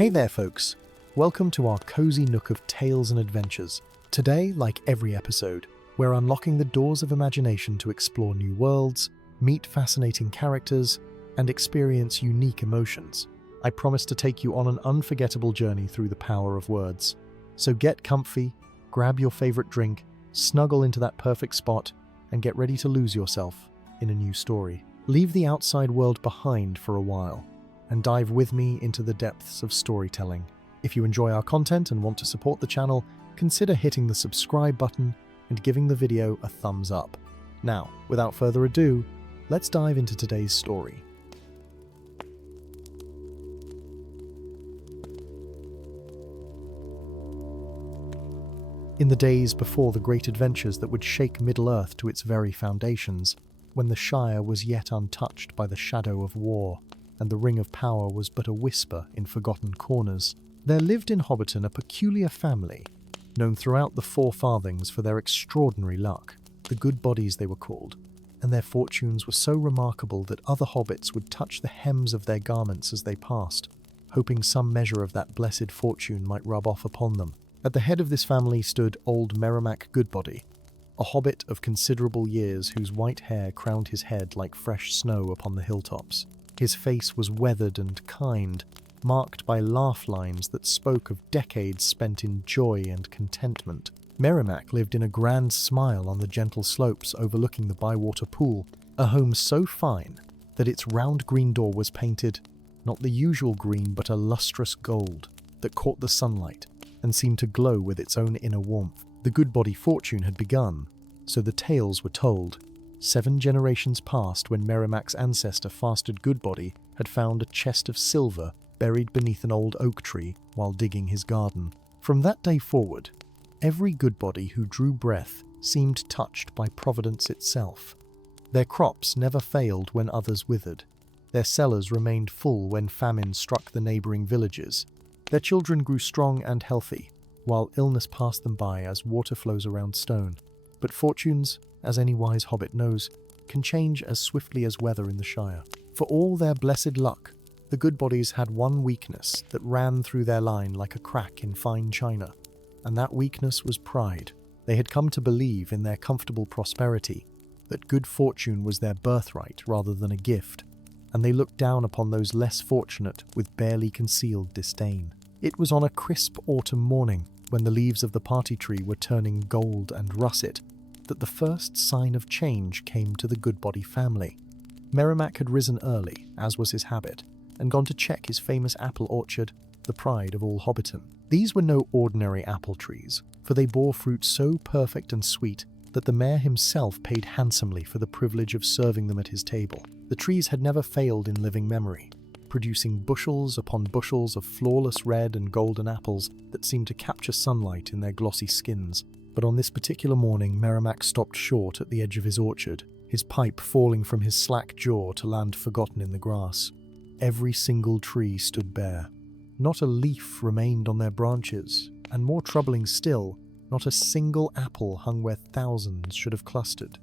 Hey there, folks. Welcome to our cozy nook of tales and adventures. Today, like every episode, we're unlocking the doors of imagination to explore new worlds, meet fascinating characters, and experience unique emotions. I promise to take you on an unforgettable journey through the power of words. So get comfy, grab your favorite drink, snuggle into that perfect spot, and get ready to lose yourself in a new story. Leave the outside world behind for a while and dive with me into the depths of storytelling. If you enjoy our content and want to support the channel, consider hitting the subscribe button and giving the video a thumbs up. Now, without further ado, let's dive into today's story. In the days before the great adventures that would shake Middle-earth to its very foundations, when the Shire was yet untouched by the shadow of war, and the ring of power was but a whisper in forgotten corners, there lived in Hobbiton a peculiar family, known throughout the Four Farthings for their extraordinary luck. The Goodbodies they were called, and their fortunes were so remarkable that other hobbits would touch the hems of their garments as they passed, hoping some measure of that blessed fortune might rub off upon them. At the head of this family stood old Merimac Goodbody, a hobbit of considerable years whose white hair crowned his head like fresh snow upon the hilltops. His face was weathered and kind, marked by laugh lines that spoke of decades spent in joy and contentment. Merimac lived in a grand smile on the gentle slopes overlooking the Bywater Pool, a home so fine that its round green door was painted, not the usual green but a lustrous gold that caught the sunlight and seemed to glow with its own inner warmth. The Goodbody fortune had begun, so the tales were told. 7 generations passed when Merimac's ancestor Fastard Goodbody had found a chest of silver buried beneath an old oak tree while digging his garden. From that day forward, every Goodbody who drew breath seemed touched by Providence itself. Their crops never failed when others withered. Their cellars remained full when famine struck the neighbouring villages. Their children grew strong and healthy, while illness passed them by as water flows around stone. But fortunes, as any wise hobbit knows, can change as swiftly as weather in the Shire. For all their blessed luck, the Goodbodies had one weakness that ran through their line like a crack in fine china, and that weakness was pride. They had come to believe in their comfortable prosperity, that good fortune was their birthright rather than a gift, and they looked down upon those less fortunate with barely concealed disdain. It was on a crisp autumn morning, when the leaves of the party tree were turning gold and russet, that the first sign of change came to the Goodbody family. Merimac had risen early, as was his habit, and gone to check his famous apple orchard, the pride of all Hobbiton. These were no ordinary apple trees, for they bore fruit so perfect and sweet that the mayor himself paid handsomely for the privilege of serving them at his table. The trees had never failed in living memory, producing bushels upon bushels of flawless red and golden apples that seemed to capture sunlight in their glossy skins. But on this particular morning, Merimac stopped short at the edge of his orchard, his pipe falling from his slack jaw to land forgotten in the grass. Every single tree stood bare. Not a leaf remained on their branches, and more troubling still, not a single apple hung where thousands should have clustered.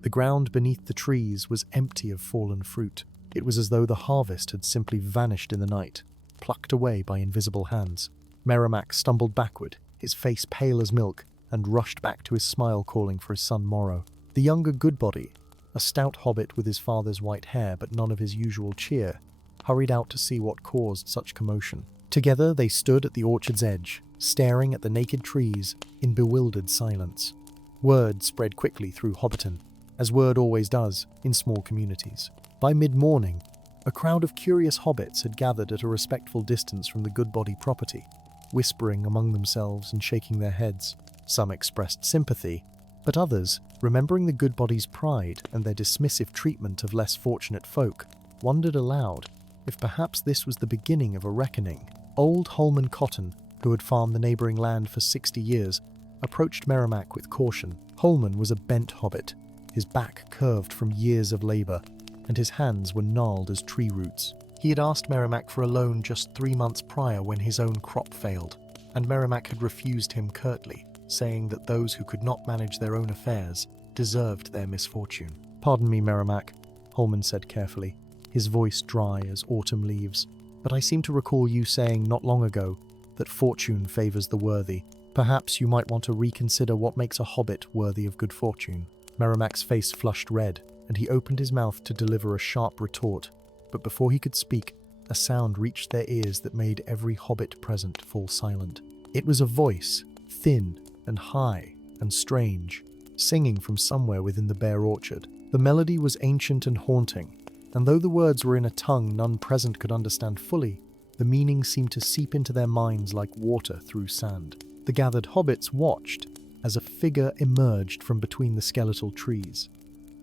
The ground beneath the trees was empty of fallen fruit. It was as though the harvest had simply vanished in the night, plucked away by invisible hands. Merimac stumbled backward, his face pale as milk, and rushed back to his smile calling for his son Morrow. The younger Goodbody, a stout hobbit with his father's white hair but none of his usual cheer, hurried out to see what caused such commotion. Together they stood at the orchard's edge, staring at the naked trees in bewildered silence. Word spread quickly through Hobbiton, as word always does in small communities. By mid-morning, a crowd of curious hobbits had gathered at a respectful distance from the Goodbody property, whispering among themselves and shaking their heads. Some expressed sympathy, but others, remembering the Goodbody's pride and their dismissive treatment of less fortunate folk, wondered aloud if perhaps this was the beginning of a reckoning. Old Holman Cotton, who had farmed the neighbouring land for 60 years, approached Merimac with caution. Holman was a bent hobbit, his back curved from years of labour, and his hands were gnarled as tree roots. He had asked Merimac for a loan just 3 months prior when his own crop failed, and Merimac had refused him curtly, saying that those who could not manage their own affairs deserved their misfortune. "Pardon me, Merimac," Holman said carefully, his voice dry as autumn leaves, but I seem to recall you saying not long ago that fortune favors the worthy. Perhaps you might want to reconsider what makes a hobbit worthy of good fortune." Merimac's face flushed red, and he opened his mouth to deliver a sharp retort, but before he could speak, a sound reached their ears that made every hobbit present fall silent. It was a voice, thin and high and strange, singing from somewhere within the bare orchard. The melody was ancient and haunting, and though the words were in a tongue none present could understand fully, the meaning seemed to seep into their minds like water through sand. The gathered hobbits watched as a figure emerged from between the skeletal trees.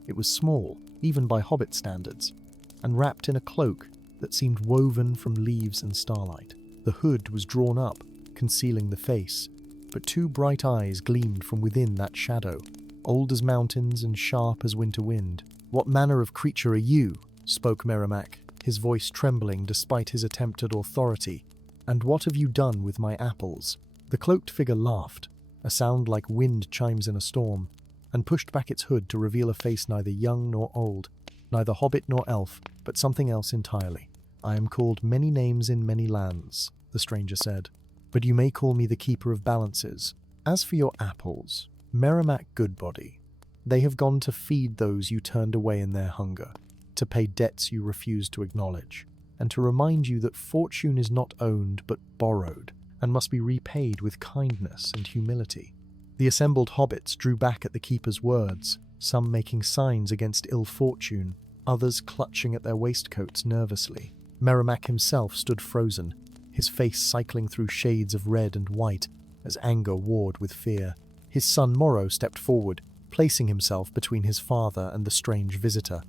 It was small, even by hobbit standards, and wrapped in a cloak that seemed woven from leaves and starlight. The hood was drawn up, concealing the face, but two bright eyes gleamed from within that shadow, old as mountains and sharp as winter wind. "What manner of creature are you?" spoke Merimac, his voice trembling despite his attempt at authority. "And what have you done with my apples?" The cloaked figure laughed, a sound like wind chimes in a storm, and pushed back its hood to reveal a face neither young nor old, neither hobbit nor elf, but something else entirely. "I am called many names in many lands," the stranger said, "but you may call me the Keeper of Balances. As for your apples, Merimac Goodbody, they have gone to feed those you turned away in their hunger, to pay debts you refused to acknowledge, and to remind you that fortune is not owned but borrowed, and must be repaid with kindness and humility." The assembled hobbits drew back at the keeper's words, some making signs against ill fortune, others clutching at their waistcoats nervously. Merimac himself stood frozen, his face cycling through shades of red and white as anger warred with fear. His son Morrow stepped forward, placing himself between his father and the strange visitor,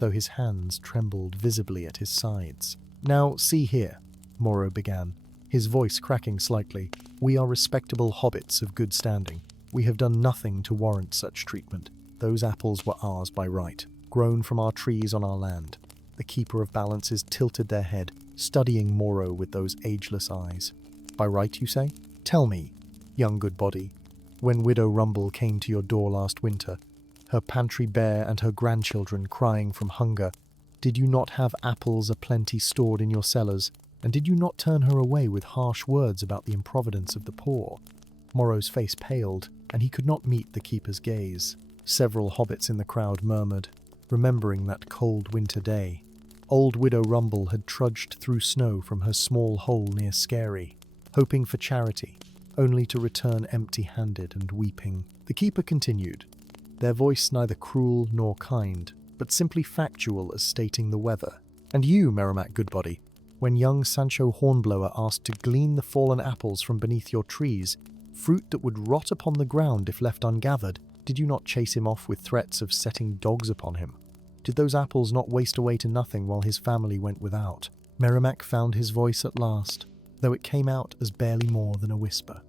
though his hands trembled visibly at his sides. "Now, see here," Morrow began, his voice cracking slightly. "We are respectable hobbits of good standing. We have done nothing to warrant such treatment. Those apples were ours by right, grown from our trees on our land." The Keeper of Balances tilted their head, studying Morrow with those ageless eyes. "By right, you say? Tell me, young Goodbody, when Widow Rumble came to your door last winter, her pantry bare and her grandchildren crying from hunger, did you not have apples aplenty stored in your cellars, and did you not turn her away with harsh words about the improvidence of the poor?" Morrow's face paled, and he could not meet the keeper's gaze. Several hobbits in the crowd murmured, remembering that cold winter day. Old Widow Rumble had trudged through snow from her small hole near Scary, hoping for charity, only to return empty-handed and weeping. The keeper continued, their voice neither cruel nor kind, but simply factual as stating the weather. "And you, Merimac Goodbody, when young Sancho Hornblower asked to glean the fallen apples from beneath your trees, fruit that would rot upon the ground if left ungathered, did you not chase him off with threats of setting dogs upon him? Did those apples not waste away to nothing while his family went without?" Merimac found his voice at last, though it came out as barely more than a whisper.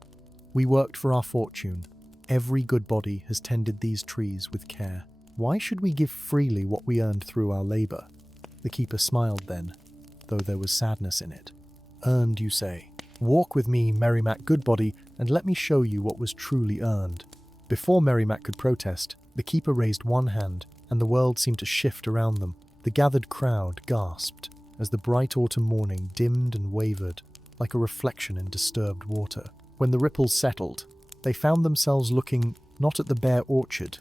"We worked for our fortune. Every Goodbody has tended these trees with care. Why should we give freely what we earned through our labor?" The keeper smiled then, though there was sadness in it. "Earned, you say? Walk with me, Merimac Goodbody, and let me show you what was truly earned." Before Merimac could protest, the keeper raised one hand, and the world seemed to shift around them. The gathered crowd gasped as the bright autumn morning dimmed and wavered, like a reflection in disturbed water. When the ripples settled, they found themselves looking not at the bare orchard,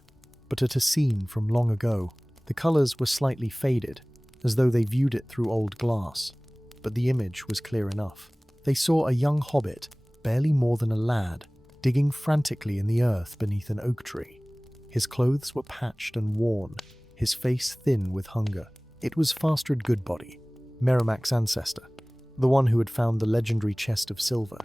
but at a scene from long ago. The colours were slightly faded, as though they viewed it through old glass, but the image was clear enough. They saw a young hobbit, barely more than a lad, digging frantically in the earth beneath an oak tree. His clothes were patched and worn, his face thin with hunger. It was Fastred Goodbody, Merimac's ancestor, the one who had found the legendary chest of silver.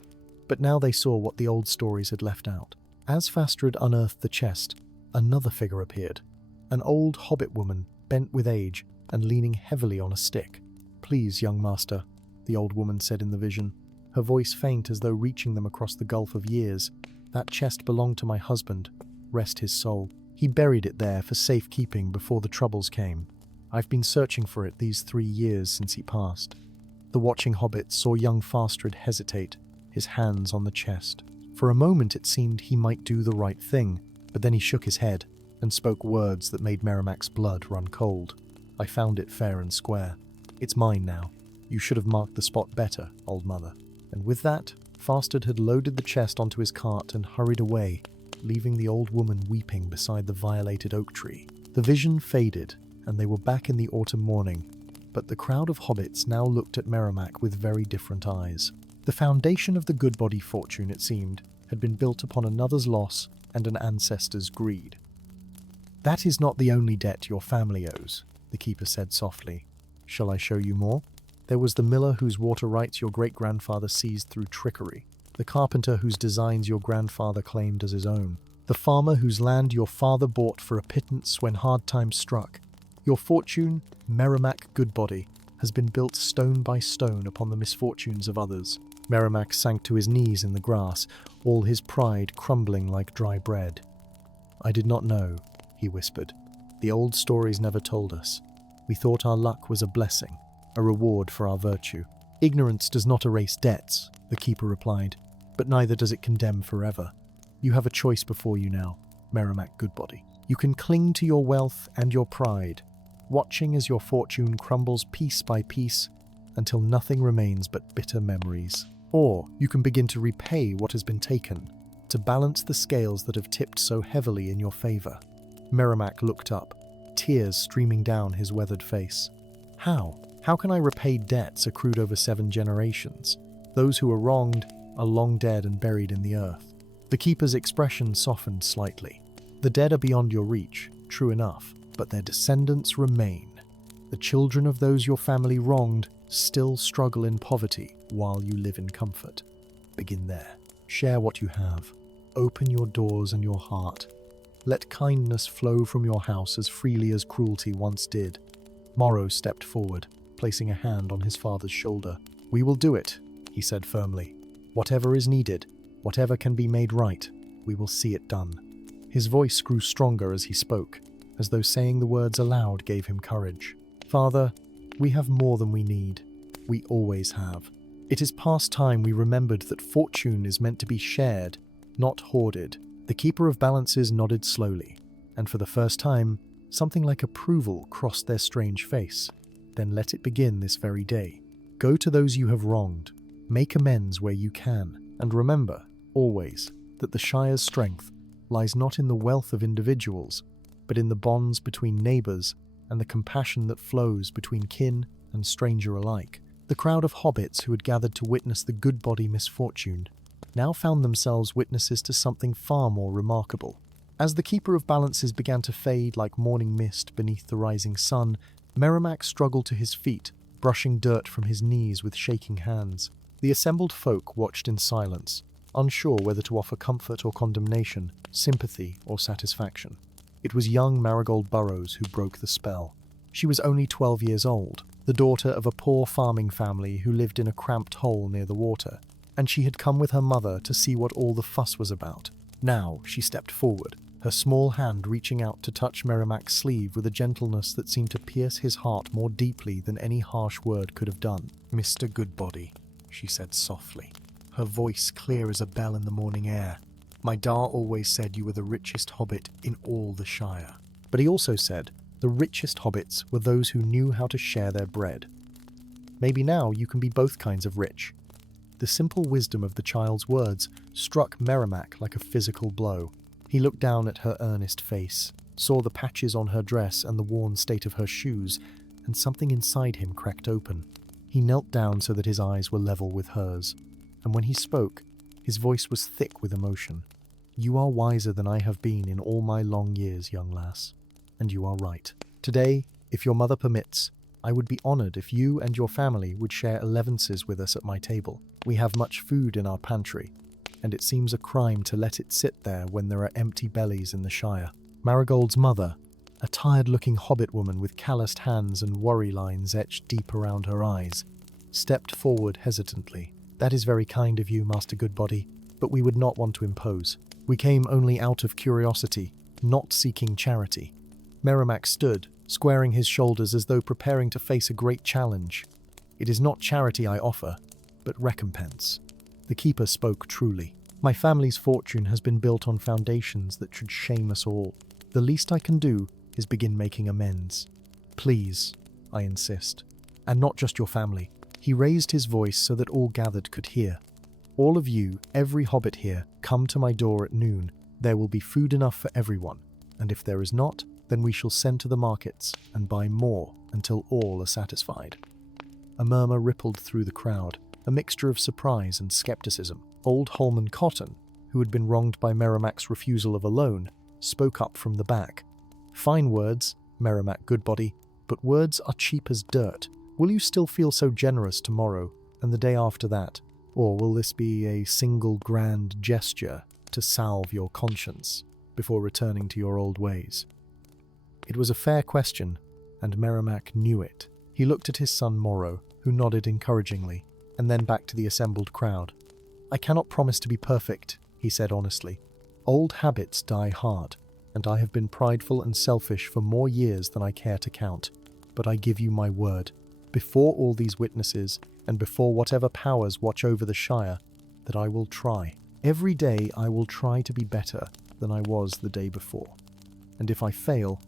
But now they saw what the old stories had left out. As Fastred unearthed the chest, another figure appeared, an old hobbit woman, bent with age and leaning heavily on a stick. "Please, young master," the old woman said in the vision, her voice faint as though reaching them across the gulf of years. "That chest belonged to my husband, rest his soul. He buried it there for safekeeping before the troubles came. I've been searching for it these 3 years since he passed." The watching hobbits saw young Fastred hesitate, his hands on the chest. For a moment it seemed he might do the right thing, but then he shook his head and spoke words that made Merimac's blood run cold. "I found it fair and square. It's mine now. You should have marked the spot better, old mother." And with that, Fastard had loaded the chest onto his cart and hurried away, leaving the old woman weeping beside the violated oak tree. The vision faded, and they were back in the autumn morning, but the crowd of hobbits now looked at Merimac with very different eyes. The foundation of the Goodbody fortune, it seemed, had been built upon another's loss and an ancestor's greed. "That is not the only debt your family owes," the keeper said softly. "Shall I show you more? There was the miller whose water rights your great-grandfather seized through trickery, the carpenter whose designs your grandfather claimed as his own, the farmer whose land your father bought for a pittance when hard times struck. Your fortune, Merimac Goodbody, has been built stone by stone upon the misfortunes of others." Merimac sank to his knees in the grass, all his pride crumbling like dry bread. "I did not know," he whispered. "The old stories never told us. We thought our luck was a blessing, a reward for our virtue." "Ignorance does not erase debts," the keeper replied, "but neither does it condemn forever. You have a choice before you now, Merimac Goodbody. You can cling to your wealth and your pride, watching as your fortune crumbles piece by piece until nothing remains but bitter memories. Or you can begin to repay what has been taken, to balance the scales that have tipped so heavily in your favor." Merimac looked up, tears streaming down his weathered face. "How? How can I repay debts accrued over 7 generations? Those who are wronged are long dead and buried in the earth." The keeper's expression softened slightly. "The dead are beyond your reach, true enough, but their descendants remain. The children of those your family wronged still struggle in poverty while you live in comfort. Begin there. Share what you have. Open your doors and your heart. Let kindness flow from your house as freely as cruelty once did." Morrow stepped forward, placing a hand on his father's shoulder. "We will do it," he said firmly. "Whatever is needed, whatever can be made right, we will see it done." His voice grew stronger as he spoke, as though saying the words aloud gave him courage. "Father, we have more than we need. We always have. It is past time we remembered that fortune is meant to be shared, not hoarded." The keeper of balances nodded slowly, and for the first time, something like approval crossed their strange face. "Then let it begin this very day. Go to those you have wronged, make amends where you can, and remember, always, that the Shire's strength lies not in the wealth of individuals, but in the bonds between neighbours and the compassion that flows between kin and stranger alike." The crowd of hobbits who had gathered to witness the Goodbody misfortune now found themselves witnesses to something far more remarkable. As the keeper of balances began to fade like morning mist beneath the rising sun, Merimac struggled to his feet, brushing dirt from his knees with shaking hands. The assembled folk watched in silence, unsure whether to offer comfort or condemnation, sympathy or satisfaction. It was young Marigold Burrows who broke the spell. She was only 12 years old, the daughter of a poor farming family who lived in a cramped hole near the water, and she had come with her mother to see what all the fuss was about. Now she stepped forward, her small hand reaching out to touch Merimac's sleeve with a gentleness that seemed to pierce his heart more deeply than any harsh word could have done. "Mr. Goodbody," she said softly, her voice clear as a bell in the morning air. "My Da always said you were the richest hobbit in all the Shire. But he also said the richest hobbits were those who knew how to share their bread. Maybe now you can be both kinds of rich." The simple wisdom of the child's words struck Merimac like a physical blow. He looked down at her earnest face, saw the patches on her dress and the worn state of her shoes, and something inside him cracked open. He knelt down so that his eyes were level with hers, and when he spoke, his voice was thick with emotion. "You are wiser than I have been in all my long years, young lass, and you are right. Today, if your mother permits, I would be honoured if you and your family would share elevenses with us at my table. We have much food in our pantry, and it seems a crime to let it sit there when there are empty bellies in the Shire." Marigold's mother, a tired-looking hobbit woman with calloused hands and worry lines etched deep around her eyes, stepped forward hesitantly. "That is very kind of you, Master Goodbody, but we would not want to impose. We came only out of curiosity, not seeking charity." Merimac stood, squaring his shoulders as though preparing to face a great challenge. "It is not charity I offer, but recompense." The keeper spoke truly. "My family's fortune has been built on foundations that should shame us all. The least I can do is begin making amends. Please, I insist. And not just your family. He raised his voice so that all gathered could hear. "All of you, every hobbit here, come to my door at noon. There will be food enough for everyone, and if there is not, then we shall send to the markets and buy more until all are satisfied." A murmur rippled through the crowd, a mixture of surprise and skepticism. Old Holman Cotton, who had been wronged by Merimac's refusal of a loan, spoke up from the back. "Fine words, Merimac Goodbody, but words are cheap as dirt. Will you still feel so generous tomorrow and the day after that? Or will this be a single grand gesture to salve your conscience before returning to your old ways?" It was a fair question, and Merimac knew it. He looked at his son Morrow, who nodded encouragingly, and then back to the assembled crowd. "I cannot promise to be perfect," he said honestly. "Old habits die hard, and I have been prideful and selfish for more years than I care to count. But I give you my word, before all these witnesses, and before whatever powers watch over the Shire, that I will try. Every day I will try to be better than I was the day before. And if I fail,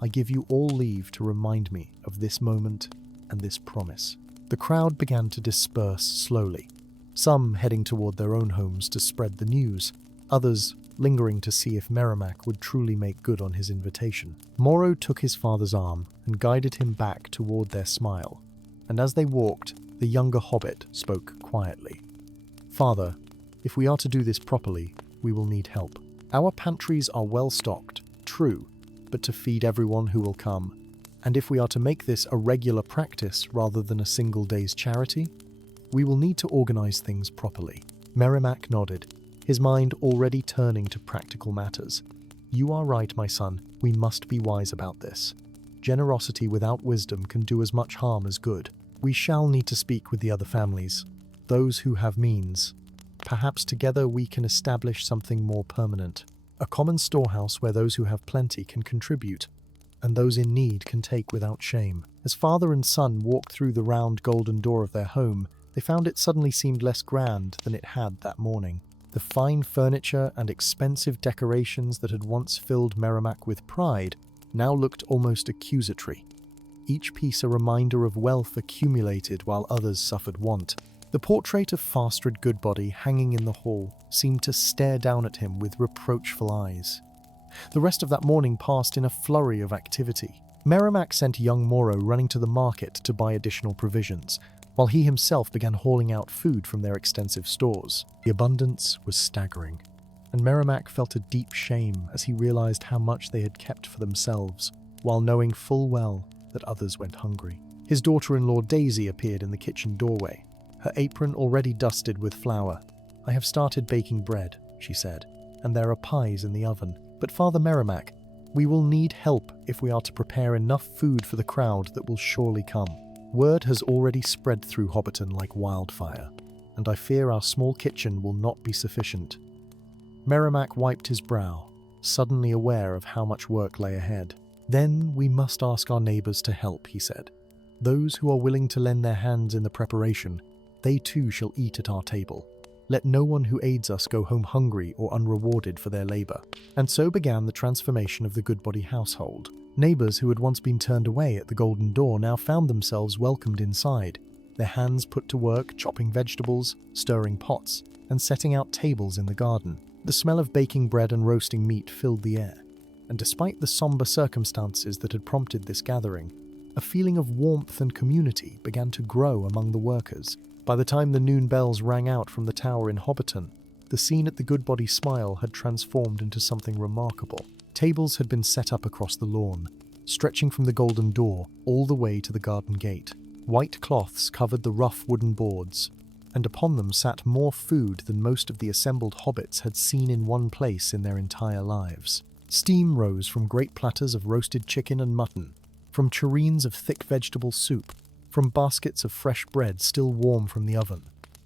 I give you all leave to remind me of this moment and this promise." The crowd began to disperse slowly, some heading toward their own homes to spread the news, others lingering to see if Merimac would truly make good on his invitation. Morrow took his father's arm and guided him back toward their smile, and as they walked, the younger hobbit spoke quietly. "Father, if we are to do this properly, we will need help. Our pantries are well stocked, true, but to feed everyone who will come. And if we are to make this a regular practice rather than a single day's charity, we will need to organize things properly." Merimac nodded, his mind already turning to practical matters. "You are right, my son. We must be wise about this. Generosity without wisdom can do as much harm as good. We shall need to speak with the other families, those who have means. Perhaps together we can establish something more permanent. A common storehouse where those who have plenty can contribute, and those in need can take without shame." As father and son walked through the round golden door of their home, they found it suddenly seemed less grand than it had that morning. The fine furniture and expensive decorations that had once filled Merimac with pride now looked almost accusatory, each piece a reminder of wealth accumulated while others suffered want. The portrait of Fastred Goodbody hanging in the hall seemed to stare down at him with reproachful eyes. The rest of that morning passed in a flurry of activity. Merimac sent young Morrow running to the market to buy additional provisions, while he himself began hauling out food from their extensive stores. The abundance was staggering, and Merimac felt a deep shame as he realized how much they had kept for themselves, while knowing full well that others went hungry. His daughter-in-law Daisy appeared in the kitchen doorway, her apron already dusted with flour. "I have started baking bread," she said, "and there are pies in the oven. But Father Merimac, we will need help if we are to prepare enough food for the crowd that will surely come. Word has already spread through Hobbiton like wildfire, and I fear our small kitchen will not be sufficient." Merimac wiped his brow, suddenly aware of how much work lay ahead. "Then we must ask our neighbours to help," he said. "Those who are willing to lend their hands in the preparation, they too shall eat at our table. Let no one who aids us go home hungry or unrewarded for their labour." And so began the transformation of the Goodbody household. Neighbours who had once been turned away at the golden door now found themselves welcomed inside, their hands put to work chopping vegetables, stirring pots, and setting out tables in the garden. The smell of baking bread and roasting meat filled the air, and despite the sombre circumstances that had prompted this gathering, a feeling of warmth and community began to grow among the workers. By the time the noon bells rang out from the tower in Hobbiton, the scene at the Goodbody Smile had transformed into something remarkable. Tables had been set up across the lawn, stretching from the golden door all the way to the garden gate. White cloths covered the rough wooden boards, and upon them sat more food than most of the assembled hobbits had seen in one place in their entire lives. Steam rose from great platters of roasted chicken and mutton, from tureens of thick vegetable soup, from baskets of fresh bread still warm from the oven.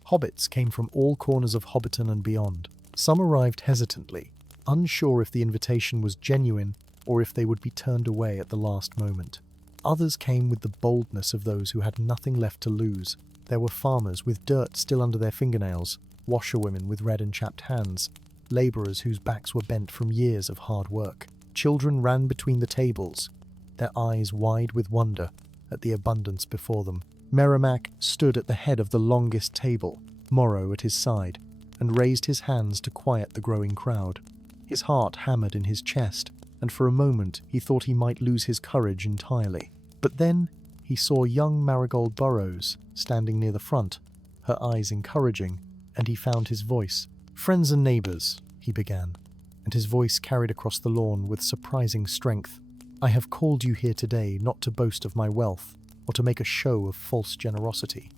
Hobbits came from all corners of Hobbiton and beyond. Some arrived hesitantly, unsure if the invitation was genuine or if they would be turned away at the last moment. Others came with the boldness of those who had nothing left to lose. There were farmers with dirt still under their fingernails, washerwomen with red and chapped hands, labourers whose backs were bent from years of hard work. Children ran between the tables, their eyes wide with wonder at the abundance before them. Merimac stood at the head of the longest table, Morrow at his side, and raised his hands to quiet the growing crowd. His heart hammered in his chest, and for a moment he thought he might lose his courage entirely. But then he saw young Marigold Burrows standing near the front, her eyes encouraging, and he found his voice. "Friends and neighbors," he began, and his voice carried across the lawn with surprising strength. "I have called you here today not to boast of my wealth, or to make a show of false generosity.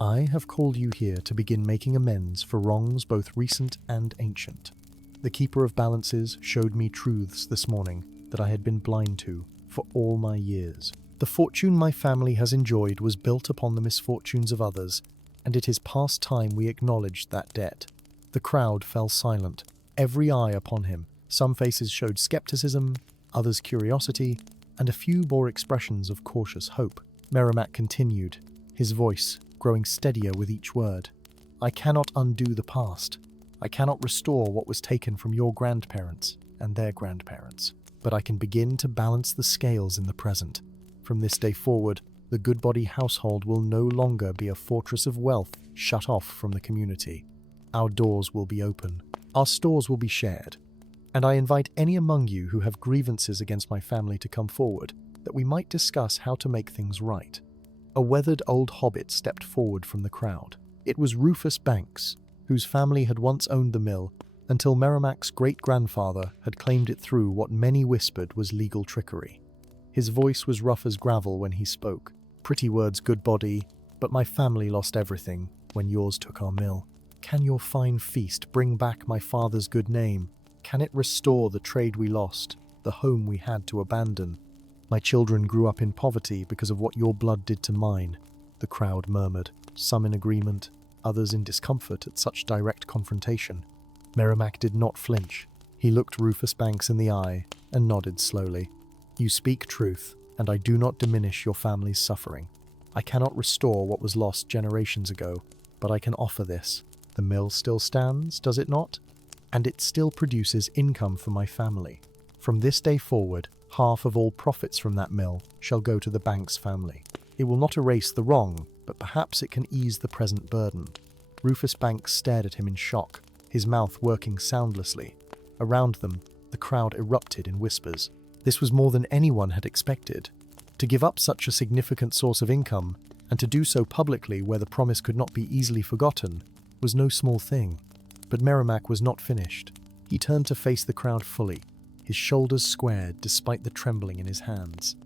I have called you here to begin making amends for wrongs both recent and ancient. The Keeper of Balances showed me truths this morning that I had been blind to for all my years. The fortune my family has enjoyed was built upon the misfortunes of others, and it is past time we acknowledged that debt." The crowd fell silent, every eye upon him. Some faces showed skepticism, others curiosity, and a few bore expressions of cautious hope. Merimac continued, his voice growing steadier with each word. "I cannot undo the past. I cannot restore what was taken from your grandparents and their grandparents, but I can begin to balance the scales in the present. From this day forward, the Goodbody household will no longer be a fortress of wealth shut off from the community. Our doors will be open. Our stores will be shared. And I invite any among you who have grievances against my family to come forward, that we might discuss how to make things right." A weathered old hobbit stepped forward from the crowd. It was Rufus Banks, whose family had once owned the mill until Merimac's great-grandfather had claimed it through what many whispered was legal trickery. His voice was rough as gravel when he spoke. "Pretty words, Goodbody, but my family lost everything when yours took our mill. Can your fine feast bring back my father's good name? Can it restore the trade we lost, the home we had to abandon? My children grew up in poverty because of what your blood did to mine," the crowd murmured, some in agreement, others in discomfort at such direct confrontation. Merimac did not flinch. He looked Rufus Banks in the eye and nodded slowly. "You speak truth, and I do not diminish your family's suffering. I cannot restore what was lost generations ago, but I can offer this. The mill still stands, does it not? And it still produces income for my family. From this day forward, half of all profits from that mill shall go to the Banks family. It will not erase the wrong, but perhaps it can ease the present burden." Rufus Banks stared at him in shock, his mouth working soundlessly. Around them, the crowd erupted in whispers. This was more than anyone had expected. To give up such a significant source of income, and to do so publicly where the promise could not be easily forgotten, was no small thing. But Merimac was not finished. He turned to face the crowd fully, his shoulders squared despite the trembling in his hands.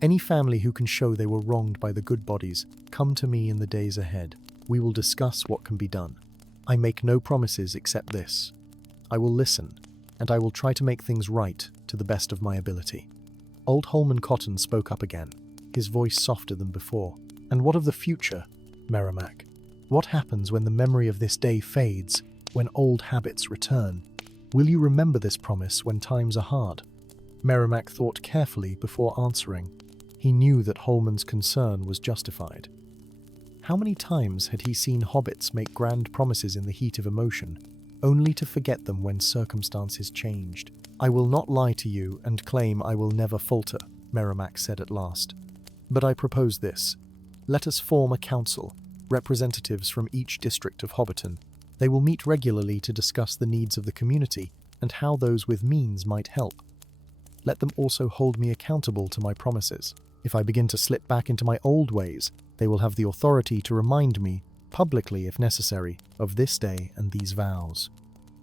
"Any family who can show they were wronged by the Goodbodies, come to me in the days ahead. We will discuss what can be done. I make no promises except this. I will listen, and I will try to make things right to the best of my ability." Old Holman Cotton spoke up again, his voice softer than before. "And what of the future, Merimac? What happens when the memory of this day fades, when old habits return? Will you remember this promise when times are hard?" Merimac thought carefully before answering. He knew that Holman's concern was justified. How many times had he seen hobbits make grand promises in the heat of emotion, only to forget them when circumstances changed? "I will not lie to you and claim I will never falter," Merimac said at last. "But I propose this. Let us form a council, representatives from each district of Hobbiton. They will meet regularly to discuss the needs of the community and how those with means might help. Let them also hold me accountable to my promises. If I begin to slip back into my old ways, they will have the authority to remind me, publicly if necessary, of this day and these vows."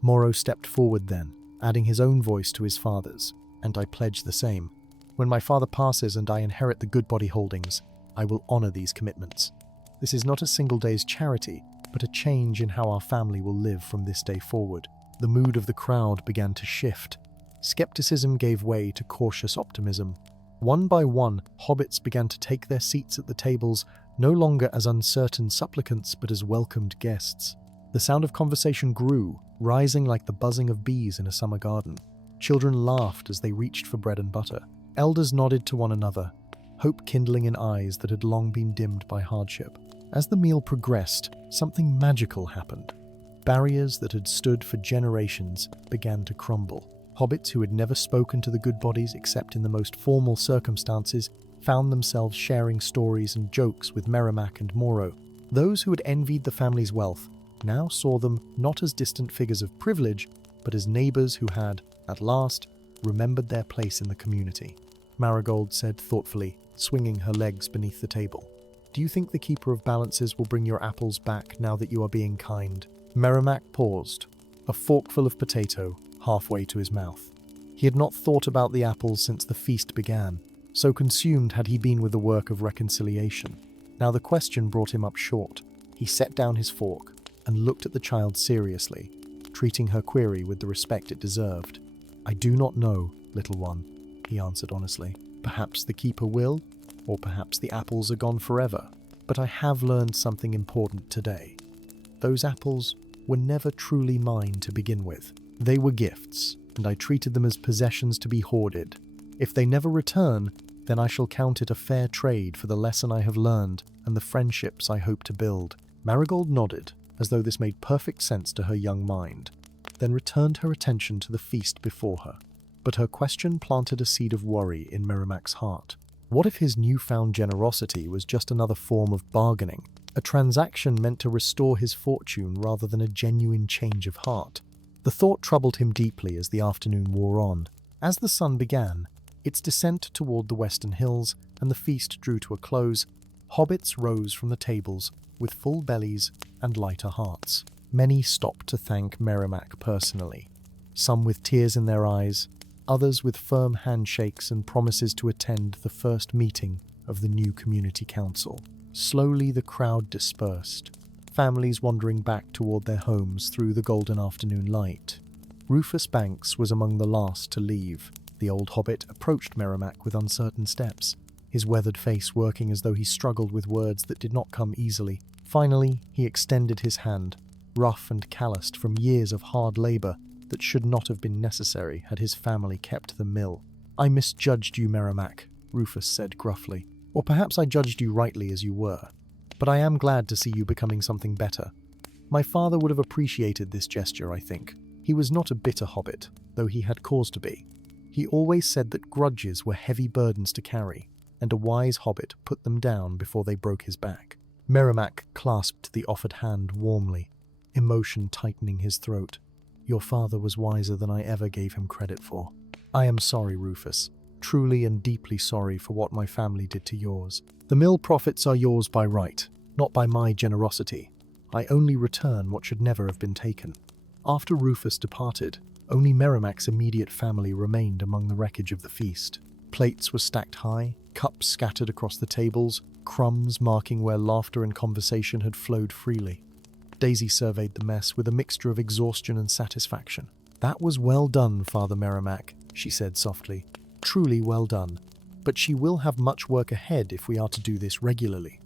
Morrow stepped forward then, adding his own voice to his father's, "And I pledge the same. When my father passes and I inherit the Goodbody holdings, I will honor these commitments. This is not a single day's charity, but a change in how our family will live from this day forward." The mood of the crowd began to shift. Skepticism gave way to cautious optimism. One by one, hobbits began to take their seats at the tables, no longer as uncertain supplicants but as welcomed guests. The sound of conversation grew, rising like the buzzing of bees in a summer garden. Children laughed as they reached for bread and butter. Elders nodded to one another, hope kindling in eyes that had long been dimmed by hardship. As the meal progressed, something magical happened. Barriers that had stood for generations began to crumble. Hobbits who had never spoken to the Goodbodies except in the most formal circumstances found themselves sharing stories and jokes with Merimac and Moro. Those who had envied the family's wealth now saw them not as distant figures of privilege, but as neighbours who had, at last, remembered their place in the community. Marigold said thoughtfully, swinging her legs beneath the table. "Do you think the Keeper of Balances will bring your apples back now that you are being kind?" Merimac paused, a forkful of potato halfway to his mouth. He had not thought about the apples since the feast began, so consumed had he been with the work of reconciliation. Now the question brought him up short. He set down his fork and looked at the child seriously, treating her query with the respect it deserved. "I do not know, little one," he answered honestly. "Perhaps the Keeper will, or perhaps the apples are gone forever. But I have learned something important today. Those apples were never truly mine to begin with. They were gifts, and I treated them as possessions to be hoarded. If they never return, then I shall count it a fair trade for the lesson I have learned and the friendships I hope to build." Marigold nodded, as though this made perfect sense to her young mind, then returned her attention to the feast before her. But her question planted a seed of worry in Merimac's heart. What if his newfound generosity was just another form of bargaining, a transaction meant to restore his fortune rather than a genuine change of heart? The thought troubled him deeply as the afternoon wore on. As the sun began its descent toward the western hills and the feast drew to a close, hobbits rose from the tables with full bellies and lighter hearts. Many stopped to thank Merimac personally, some with tears in their eyes, others with firm handshakes and promises to attend the first meeting of the new community council. Slowly the crowd dispersed, families wandering back toward their homes through the golden afternoon light. Rufus Banks was among the last to leave. The old hobbit approached Merimac with uncertain steps, his weathered face working as though he struggled with words that did not come easily. Finally, he extended his hand, rough and calloused from years of hard labour that should not have been necessary had his family kept the mill. "I misjudged you, Merimac," Rufus said gruffly. "Or perhaps I judged you rightly as you were. But I am glad to see you becoming something better. My father would have appreciated this gesture, I think. He was not a bitter hobbit, though he had cause to be. He always said that grudges were heavy burdens to carry, and a wise hobbit put them down before they broke his back." Merimac clasped the offered hand warmly, emotion tightening his throat. "Your father was wiser than I ever gave him credit for. I am sorry, Rufus, truly and deeply sorry for what my family did to yours. The mill profits are yours by right, not by my generosity. I only return what should never have been taken." After Rufus departed, only Merimac's immediate family remained among the wreckage of the feast. Plates were stacked high, cups scattered across the tables, crumbs marking where laughter and conversation had flowed freely. Daisy surveyed the mess with a mixture of exhaustion and satisfaction. "That was well done, Father Merimac," she said softly. "Truly well done. But she will have much work ahead if we are to do this regularly.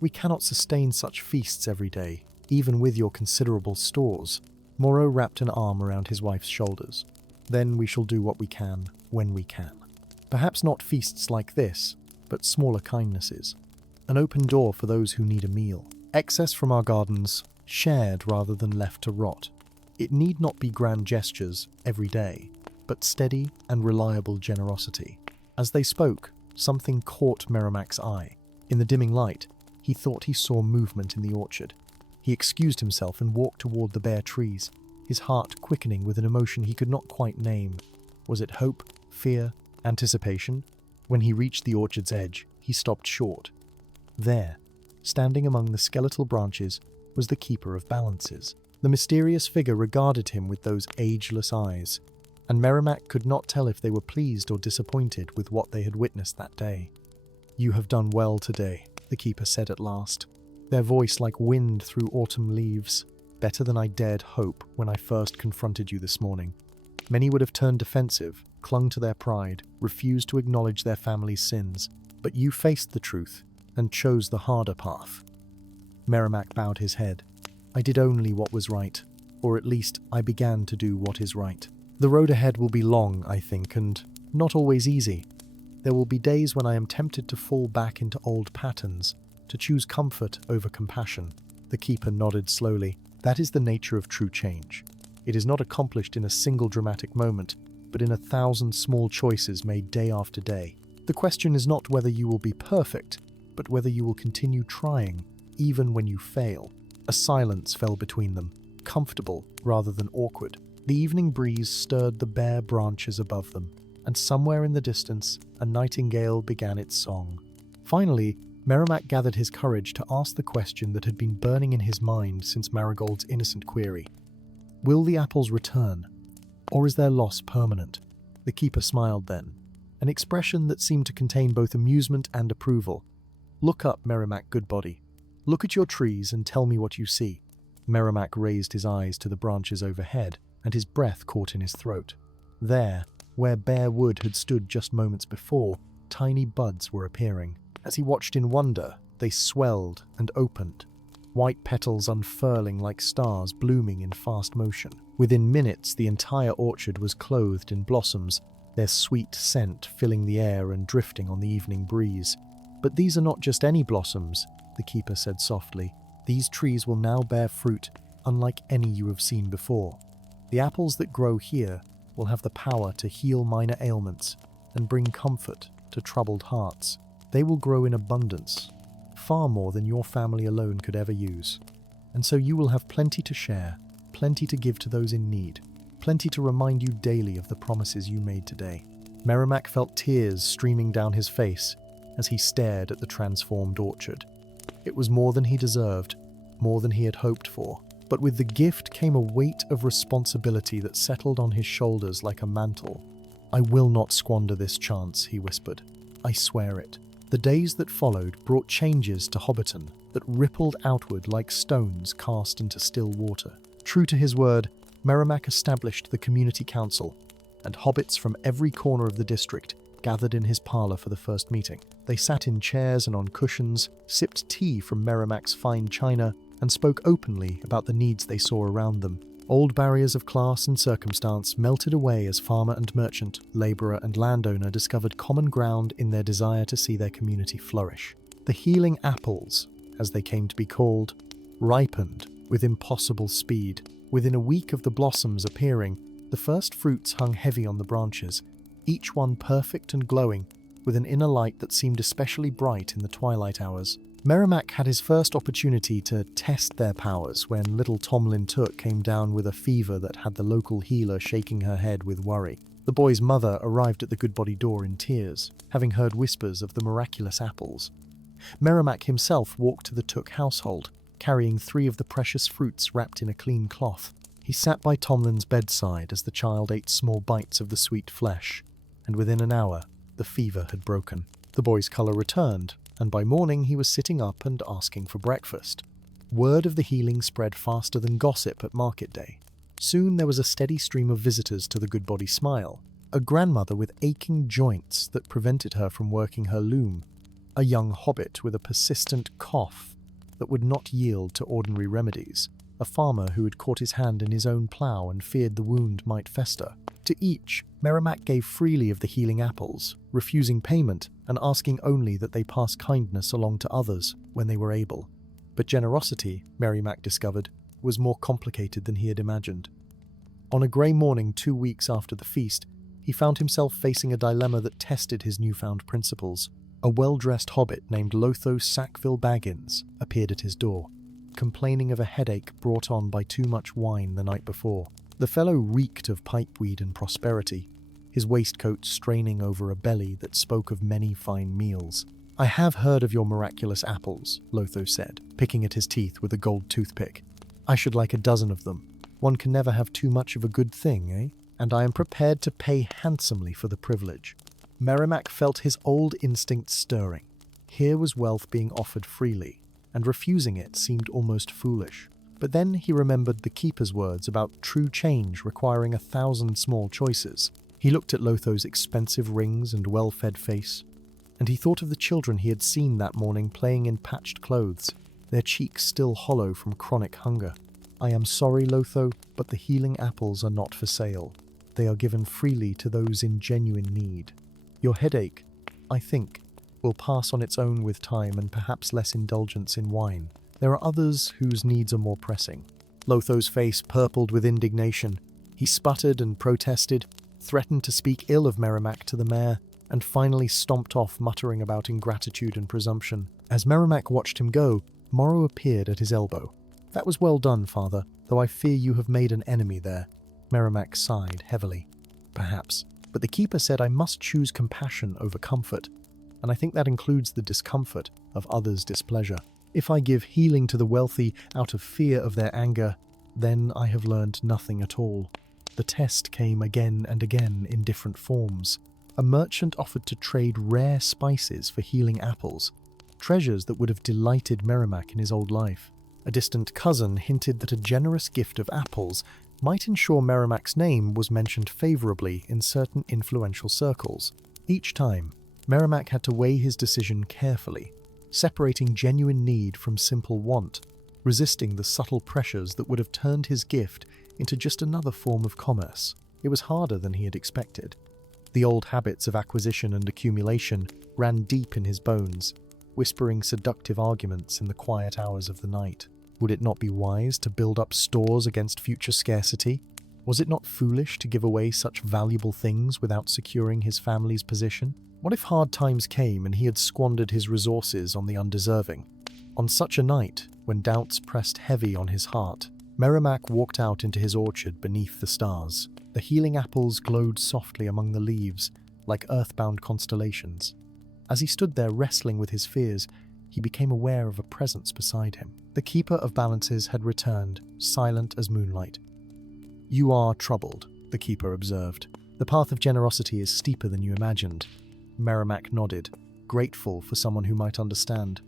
We cannot sustain such feasts every day, even with your considerable stores." Moro wrapped an arm around his wife's shoulders. "Then we shall do what we can, when we can. Perhaps not feasts like this, but smaller kindnesses. An open door for those who need a meal. Excess from our gardens, shared rather than left to rot. It need not be grand gestures every day, but steady and reliable generosity." As they spoke, something caught Merimac's eye. In the dimming light, he thought he saw movement in the orchard. He excused himself and walked toward the bare trees, his heart quickening with an emotion he could not quite name. Was it hope, fear, anticipation? When he reached the orchard's edge, he stopped short. There, standing among the skeletal branches, was the Keeper of Balances. The mysterious figure regarded him with those ageless eyes, and Merimac could not tell if they were pleased or disappointed with what they had witnessed that day. "You have done well today," the Keeper said at last, their voice like wind through autumn leaves. "Better than I dared hope when I first confronted you this morning. Many would have turned defensive, clung to their pride, refused to acknowledge their family's sins, but you faced the truth and chose the harder path." Merimac bowed his head. "I did only what was right, or at least I began to do what is right. The road ahead will be long, I think, and not always easy. There will be days when I am tempted to fall back into old patterns, to choose comfort over compassion." The Keeper nodded slowly. "That is the nature of true change. It is not accomplished in a single dramatic moment, but in 1,000 small choices made day after day. The question is not whether you will be perfect, but whether you will continue trying, even when you fail. A silence fell between them, comfortable rather than awkward. The evening breeze stirred the bare branches above them, and somewhere in the distance, a nightingale began its song. Finally, Merimac gathered his courage to ask the question that had been burning in his mind since Marigold's innocent query. Will the apples return, or is their loss permanent? The keeper smiled then, an expression that seemed to contain both amusement and approval. Look up, Merimac Goodbody. Look at your trees and tell me what you see. Merimac raised his eyes to the branches overhead, and his breath caught in his throat. There, where bare wood had stood just moments before, tiny buds were appearing. As he watched in wonder, they swelled and opened, white petals unfurling like stars blooming in fast motion. Within minutes, the entire orchard was clothed in blossoms, their sweet scent filling the air and drifting on the evening breeze. But these are not just any blossoms, the keeper said softly. These trees will now bear fruit, unlike any you have seen before. The apples that grow here will have the power to heal minor ailments and bring comfort to troubled hearts. They will grow in abundance, far more than your family alone could ever use. And so you will have plenty to share, plenty to give to those in need, plenty to remind you daily of the promises you made today. Merimac felt tears streaming down his face as he stared at the transformed orchard. It was more than he deserved, more than he had hoped for. But with the gift came a weight of responsibility that settled on his shoulders like a mantle. I will not squander this chance, he whispered. I swear it. The days that followed brought changes to Hobbiton that rippled outward like stones cast into still water. True to his word, Merimac established the community council, and hobbits from every corner of the district gathered in his parlour for the first meeting. They sat in chairs and on cushions, sipped tea from Merimac's fine china, and spoke openly about the needs they saw around them. Old barriers of class and circumstance melted away as farmer and merchant, labourer and landowner discovered common ground in their desire to see their community flourish. The healing apples, as they came to be called, ripened with impossible speed. Within a week of the blossoms appearing, the first fruits hung heavy on the branches, each one perfect and glowing, with an inner light that seemed especially bright in the twilight hours. Merimac had his first opportunity to test their powers when little Tomlin Took came down with a fever that had the local healer shaking her head with worry. The boy's mother arrived at the Goodbody door in tears, having heard whispers of the miraculous apples. Merimac himself walked to the Took household, carrying 3 of the precious fruits wrapped in a clean cloth. He sat by Tomlin's bedside as the child ate small bites of the sweet flesh, and within an hour, the fever had broken. The boy's colour returned, and by morning he was sitting up and asking for breakfast. Word of the healing spread faster than gossip at market day. Soon there was a steady stream of visitors to the Goodbody Smile, a grandmother with aching joints that prevented her from working her loom, a young hobbit with a persistent cough that would not yield to ordinary remedies, a farmer who had caught his hand in his own plough and feared the wound might fester. To each, Merimac gave freely of the healing apples, refusing payment and asking only that they pass kindness along to others when they were able. But generosity, Merimac discovered, was more complicated than he had imagined. On a grey morning 2 weeks after the feast, he found himself facing a dilemma that tested his newfound principles. A well-dressed hobbit named Lotho Sackville Baggins appeared at his door, complaining of a headache brought on by too much wine the night before. The fellow reeked of pipeweed and prosperity, his waistcoat straining over a belly that spoke of many fine meals. I have heard of your miraculous apples, Lotho said, picking at his teeth with a gold toothpick. I should like a dozen of them. One can never have too much of a good thing, eh? And I am prepared to pay handsomely for the privilege. Merimac felt his old instincts stirring. Here was wealth being offered freely, and refusing it seemed almost foolish. But then he remembered the keeper's words about true change requiring 1,000 small choices. He looked at Lotho's expensive rings and well-fed face, and he thought of the children he had seen that morning playing in patched clothes, their cheeks still hollow from chronic hunger. I am sorry, Lotho, but the healing apples are not for sale. They are given freely to those in genuine need. Your headache, I think, will pass on its own with time and perhaps less indulgence in wine. There are others whose needs are more pressing. Lotho's face purpled with indignation. He sputtered and protested, threatened to speak ill of Merimac to the mayor, and finally stomped off, muttering about ingratitude and presumption. As Merimac watched him go, Morrow appeared at his elbow. "That was well done, father, though I fear you have made an enemy there." Merimac sighed heavily. "Perhaps, but the keeper said I must choose compassion over comfort, and I think that includes the discomfort of others' displeasure. If I give healing to the wealthy out of fear of their anger, then I have learned nothing at all." The test came again and again in different forms. A merchant offered to trade rare spices for healing apples, treasures that would have delighted Merimac in his old life. A distant cousin hinted that a generous gift of apples might ensure Merimac's name was mentioned favourably in certain influential circles. Each time, Merimac had to weigh his decision carefully, separating genuine need from simple want, resisting the subtle pressures that would have turned his gift into just another form of commerce. It was harder than he had expected. The old habits of acquisition and accumulation ran deep in his bones, whispering seductive arguments in the quiet hours of the night. Would it not be wise to build up stores against future scarcity? Was it not foolish to give away such valuable things without securing his family's position? What if hard times came and he had squandered his resources on the undeserving? On such a night, when doubts pressed heavy on his heart, Merimac walked out into his orchard beneath the stars. The healing apples glowed softly among the leaves, like earthbound constellations. As he stood there wrestling with his fears, he became aware of a presence beside him. The Keeper of Balances had returned, silent as moonlight. "You are troubled," the Keeper observed. "The path of generosity is steeper than you imagined." Merimac nodded, grateful for someone who might understand.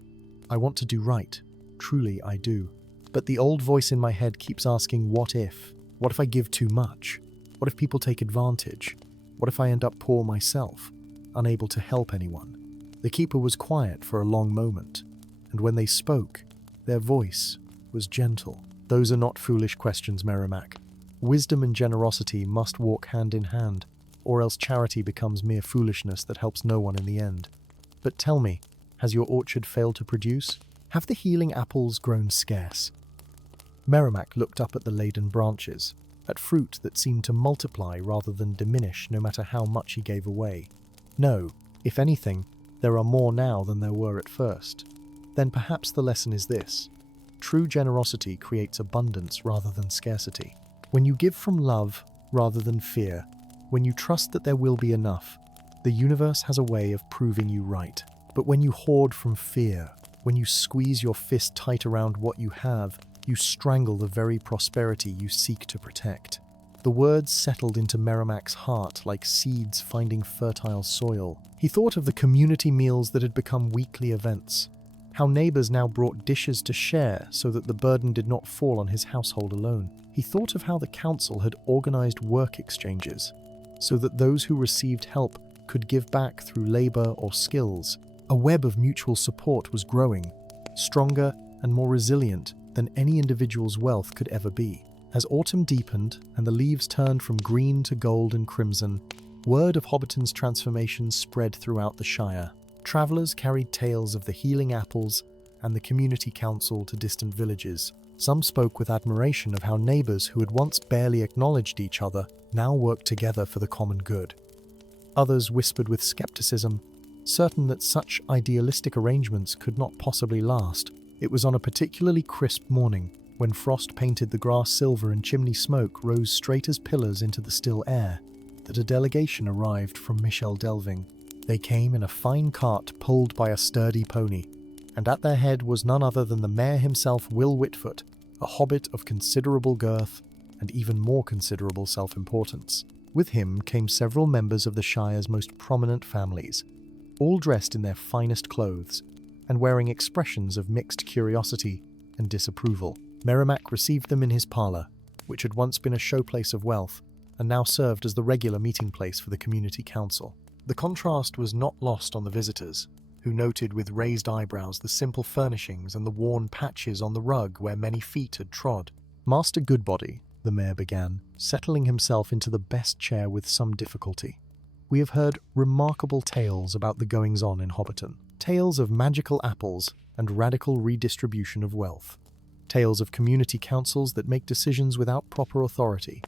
"I want to do right. Truly, I do. But the old voice in my head keeps asking, what if? What if I give too much? What if people take advantage? What if I end up poor myself, unable to help anyone?" The Keeper was quiet for a long moment, and when they spoke, their voice was gentle. "Those are not foolish questions, Merimac. Wisdom and generosity must walk hand in hand, or else charity becomes mere foolishness that helps no one in the end. But tell me, has your orchard failed to produce? Have the healing apples grown scarce?" Merimac looked up at the laden branches, at fruit that seemed to multiply rather than diminish no matter how much he gave away. "No, if anything, there are more now than there were at first." "Then perhaps the lesson is this. True generosity creates abundance rather than scarcity. When you give from love rather than fear, when you trust that there will be enough, the universe has a way of proving you right. But when you hoard from fear, when you squeeze your fist tight around what you have, you strangle the very prosperity you seek to protect." The words settled into Merimac's heart like seeds finding fertile soil. He thought of the community meals that had become weekly events, how neighbours now brought dishes to share so that the burden did not fall on his household alone. He thought of how the council had organised work exchanges, so that those who received help could give back through labour or skills. A web of mutual support was growing, stronger and more resilient than any individual's wealth could ever be. As autumn deepened and the leaves turned from green to gold and crimson, word of Hobbiton's transformation spread throughout the Shire. Travellers carried tales of the healing apples and the community council to distant villages. Some spoke with admiration of how neighbours who had once barely acknowledged each other now worked together for the common good. Others whispered with scepticism, certain that such idealistic arrangements could not possibly last. It was on a particularly crisp morning, when frost painted the grass silver and chimney smoke rose straight as pillars into the still air, that a delegation arrived from Michel Delving. They came in a fine cart pulled by a sturdy pony, and at their head was none other than the mayor himself, Will Whitfoot, a hobbit of considerable girth and even more considerable self-importance. With him came several members of the Shire's most prominent families, all dressed in their finest clothes, and wearing expressions of mixed curiosity and disapproval. Merimac received them in his parlour, which had once been a showplace of wealth, and now served as the regular meeting place for the community council. The contrast was not lost on the visitors, who noted with raised eyebrows the simple furnishings and the worn patches on the rug where many feet had trod. "Master Goodbody," the mayor began, settling himself into the best chair with some difficulty. "We have heard remarkable tales about the goings-on in Hobbiton. Tales of magical apples and radical redistribution of wealth. Tales of community councils that make decisions without proper authority.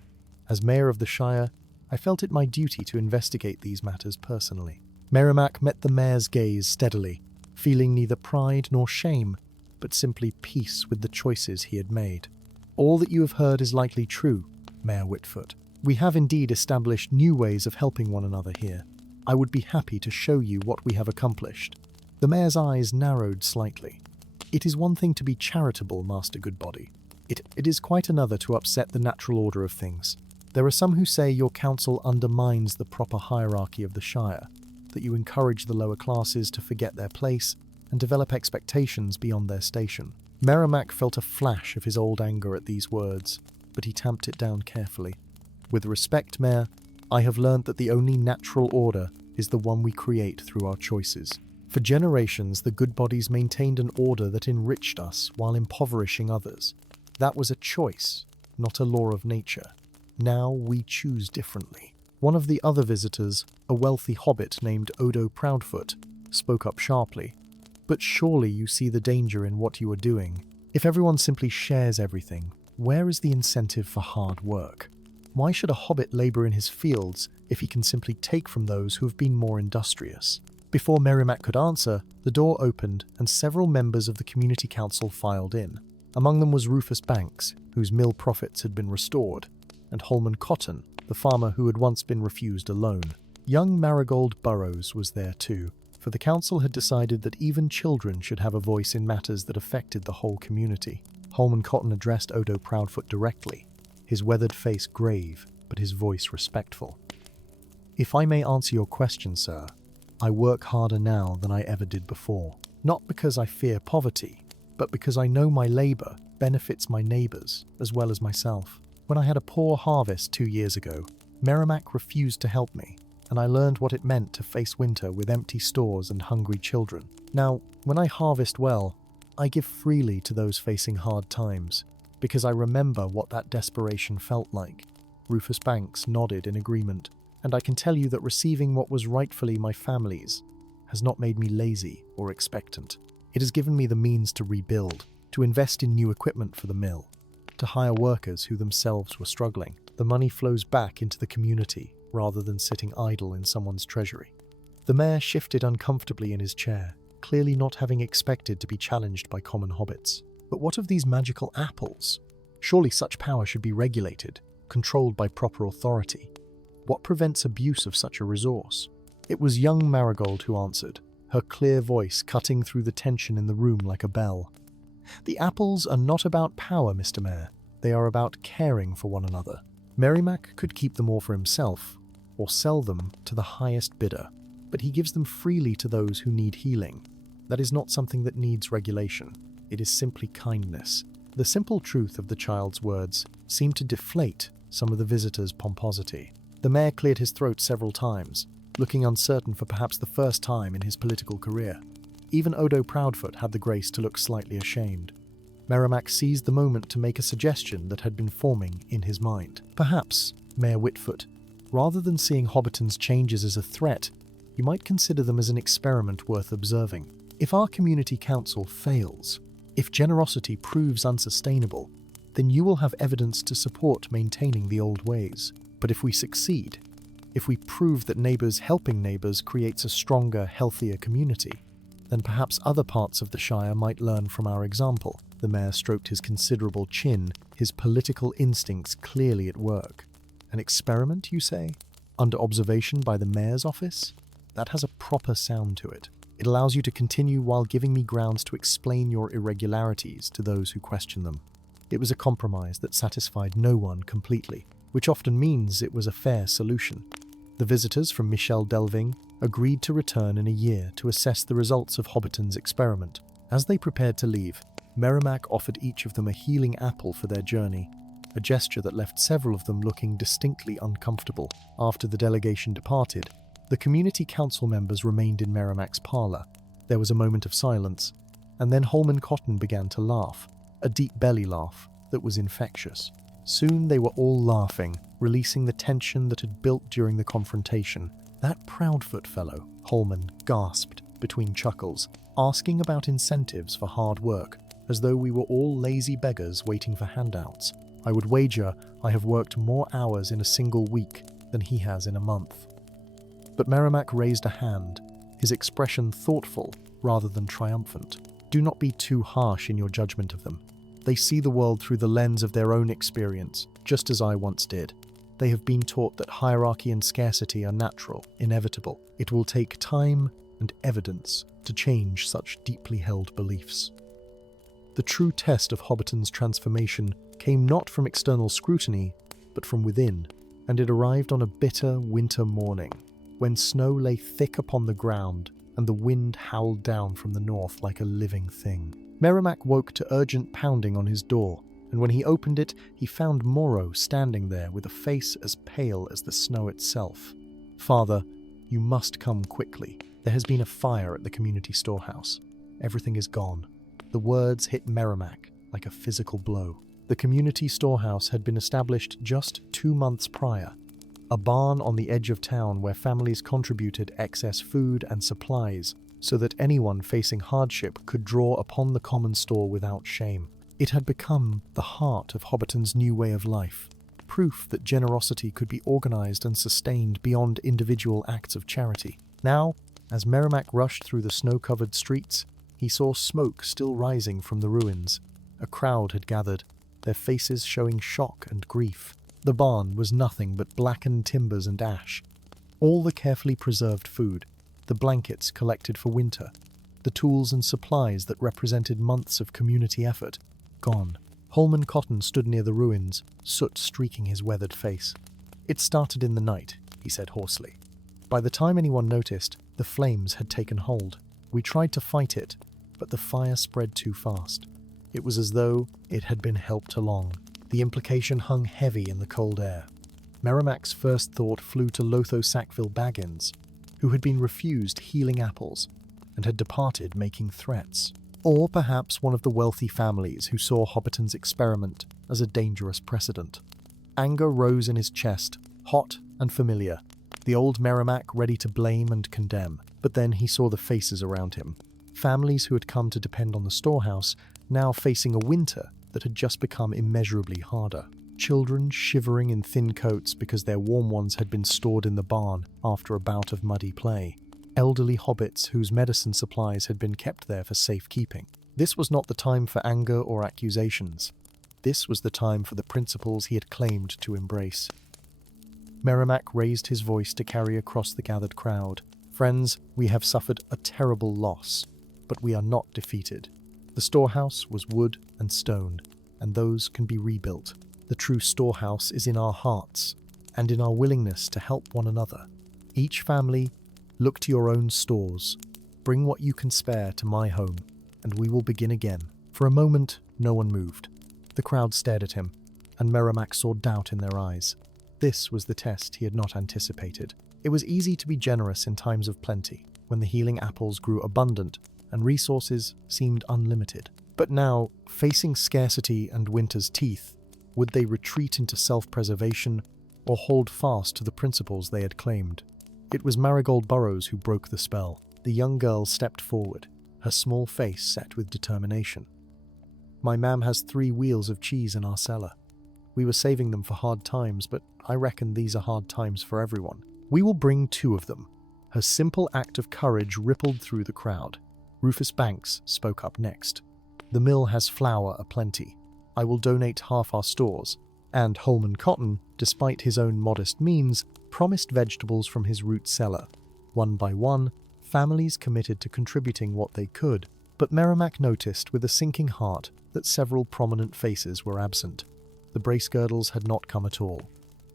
As mayor of the Shire, I felt it my duty to investigate these matters personally." Merimac met the mayor's gaze steadily, feeling neither pride nor shame, but simply peace with the choices he had made. All that you have heard is likely true, Mayor Whitfoot. We have indeed established new ways of helping one another here. I would be happy to show you what we have accomplished. The mayor's eyes narrowed slightly. It is one thing to be charitable, Master Goodbody. It is quite another to upset the natural order of things. There are some who say your council undermines the proper hierarchy of the Shire, that you encourage the lower classes to forget their place and develop expectations beyond their station. Merimac felt a flash of his old anger at these words, but he tamped it down carefully. With respect, Mayor, I have learned that the only natural order is the one we create through our choices. For generations, the Goodbodies maintained an order that enriched us while impoverishing others. That was a choice, not a law of nature. Now we choose differently. One of the other visitors, a wealthy hobbit named Odo Proudfoot, spoke up sharply. But surely you see the danger in what you are doing. If everyone simply shares everything, where is the incentive for hard work? Why should a hobbit labor in his fields if he can simply take from those who have been more industrious? Before Merimac could answer, the door opened and several members of the community council filed in. Among them was Rufus Banks, whose mill profits had been restored, and Holman Cotton, the farmer who had once been refused a loan. Young Marigold Burrows was there too, for the council had decided that even children should have a voice in matters that affected the whole community. Holman Cotton addressed Odo Proudfoot directly, his weathered face grave, but his voice respectful. If I may answer your question, sir, I work harder now than I ever did before. Not because I fear poverty, but because I know my labor benefits my neighbors as well as myself. When I had a poor harvest 2 years ago, Merimac refused to help me, and I learned what it meant to face winter with empty stores and hungry children. Now, when I harvest well, I give freely to those facing hard times, because I remember what that desperation felt like. Rufus Banks nodded in agreement, and I can tell you that receiving what was rightfully my family's has not made me lazy or expectant. It has given me the means to rebuild, to invest in new equipment for the mill, to hire workers who themselves were struggling. The money flows back into the community rather than sitting idle in someone's treasury. The mayor shifted uncomfortably in his chair, clearly not having expected to be challenged by common hobbits. But what of these magical apples? Surely such power should be regulated, controlled by proper authority. What prevents abuse of such a resource? It was young Marigold who answered, her clear voice cutting through the tension in the room like a bell. The apples are not about power, Mr. Mayor. They are about caring for one another. Merimac could keep them all for himself, or sell them to the highest bidder, but he gives them freely to those who need healing. That is not something that needs regulation. It is simply kindness. The simple truth of the child's words seemed to deflate some of the visitors' pomposity. The mayor cleared his throat several times, looking uncertain for perhaps the first time in his political career. Even Odo Proudfoot had the grace to look slightly ashamed. Merimac seized the moment to make a suggestion that had been forming in his mind. Perhaps, Mayor Whitfoot, rather than seeing Hobbiton's changes as a threat, you might consider them as an experiment worth observing. If our community council fails, if generosity proves unsustainable, then you will have evidence to support maintaining the old ways. But if we succeed, if we prove that neighbours helping neighbours creates a stronger, healthier community, then perhaps other parts of the Shire might learn from our example. The mayor stroked his considerable chin, his political instincts clearly at work. An experiment, you say? Under observation by the mayor's office? That has a proper sound to it. It allows you to continue while giving me grounds to explain your irregularities to those who question them. It was a compromise that satisfied no one completely, which often means it was a fair solution. The visitors from Michel Delving agreed to return in a year to assess the results of Hobbiton's experiment. As they prepared to leave, Merimac offered each of them a healing apple for their journey, a gesture that left several of them looking distinctly uncomfortable. After the delegation departed, the community council members remained in Merimac's parlour. There was a moment of silence, and then Holman Cotton began to laugh, a deep belly laugh that was infectious. Soon they were all laughing, releasing the tension that had built during the confrontation. That Proudfoot fellow, Holman gasped between chuckles, asking about incentives for hard work, as though we were all lazy beggars waiting for handouts. I would wager I have worked more hours in a single week than he has in a month. But Merimac raised a hand, his expression thoughtful rather than triumphant. Do not be too harsh in your judgment of them. They see the world through the lens of their own experience, just as I once did. They have been taught that hierarchy and scarcity are natural, inevitable. It will take time and evidence to change such deeply held beliefs. The true test of Hobbiton's transformation came not from external scrutiny, but from within, and it arrived on a bitter winter morning, when snow lay thick upon the ground and the wind howled down from the north like a living thing. Merimac woke to urgent pounding on his door, and when he opened it, he found Morrow standing there with a face as pale as the snow itself. "Father, you must come quickly. There has been a fire at the community storehouse. Everything is gone." The words hit Merimac like a physical blow. The community storehouse had been established just 2 months prior, a barn on the edge of town where families contributed excess food and supplies so that anyone facing hardship could draw upon the common store without shame. It had become the heart of Hobbiton's new way of life, proof that generosity could be organized and sustained beyond individual acts of charity. Now, as Merimac rushed through the snow-covered streets, he saw smoke still rising from the ruins. A crowd had gathered, their faces showing shock and grief. The barn was nothing but blackened timbers and ash. All the carefully preserved food, the blankets collected for winter, the tools and supplies that represented months of community effort, gone. Holman Cotton stood near the ruins, soot streaking his weathered face. "It started in the night," he said hoarsely. "By the time anyone noticed, the flames had taken hold. We tried to fight it, but the fire spread too fast. It was as though it had been helped along." The implication hung heavy in the cold air. Merimac's first thought flew to Lotho Sackville Baggins, who had been refused healing apples and had departed making threats. Or perhaps one of the wealthy families who saw Hobbiton's experiment as a dangerous precedent. Anger rose in his chest, hot and familiar, the old Merimac ready to blame and condemn. But then he saw the faces around him. Families who had come to depend on the storehouse, now facing a winter that had just become immeasurably harder. Children shivering in thin coats because their warm ones had been stored in the barn after a bout of muddy play. Elderly hobbits whose medicine supplies had been kept there for safekeeping. This was not the time for anger or accusations. This was the time for the principles he had claimed to embrace. Merimac raised his voice to carry across the gathered crowd. "Friends, we have suffered a terrible loss, but we are not defeated. The storehouse was wood and stone, and those can be rebuilt. The true storehouse is in our hearts, and in our willingness to help one another. Each family, look to your own stores. Bring what you can spare to my home, and we will begin again." For a moment, no one moved. The crowd stared at him, and Merimac saw doubt in their eyes. This was the test he had not anticipated. It was easy to be generous in times of plenty, when the healing apples grew abundant and resources seemed unlimited. But now, facing scarcity and winter's teeth, would they retreat into self-preservation or hold fast to the principles they had claimed? It was Marigold Burrows who broke the spell. The young girl stepped forward, her small face set with determination. "My mam has 3 wheels of cheese in our cellar. We were saving them for hard times, but I reckon these are hard times for everyone. We will bring 2 of them." Her simple act of courage rippled through the crowd. Rufus Banks spoke up next. "The mill has flour aplenty. I will donate half our stores." And Holman Cotton, despite his own modest means, promised vegetables from his root cellar. One by one, families committed to contributing what they could, but Merimac noticed with a sinking heart that several prominent faces were absent. The Bracegirdles had not come at all,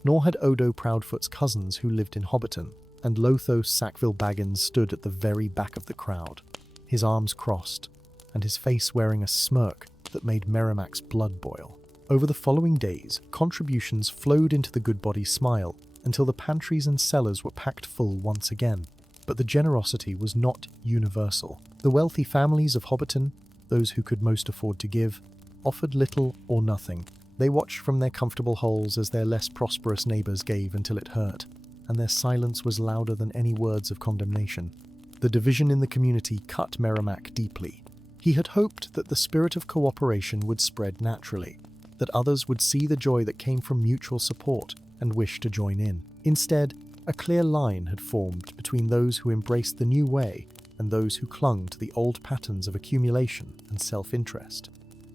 nor had Odo Proudfoot's cousins who lived in Hobbiton, and Lotho Sackville Baggins stood at the very back of the crowd, his arms crossed, and his face wearing a smirk that made Merimac's blood boil. Over the following days, contributions flowed into the Goodbody smile until the pantries and cellars were packed full once again. But the generosity was not universal. The wealthy families of Hobbiton, those who could most afford to give, offered little or nothing. They watched from their comfortable holes as their less prosperous neighbours gave until it hurt, and their silence was louder than any words of condemnation. The division in the community cut Merimac deeply. He had hoped that the spirit of cooperation would spread naturally, that others would see the joy that came from mutual support and wish to join in. Instead, A clear line had formed between those who embraced the new way and those who clung to the old patterns of accumulation and self-interest.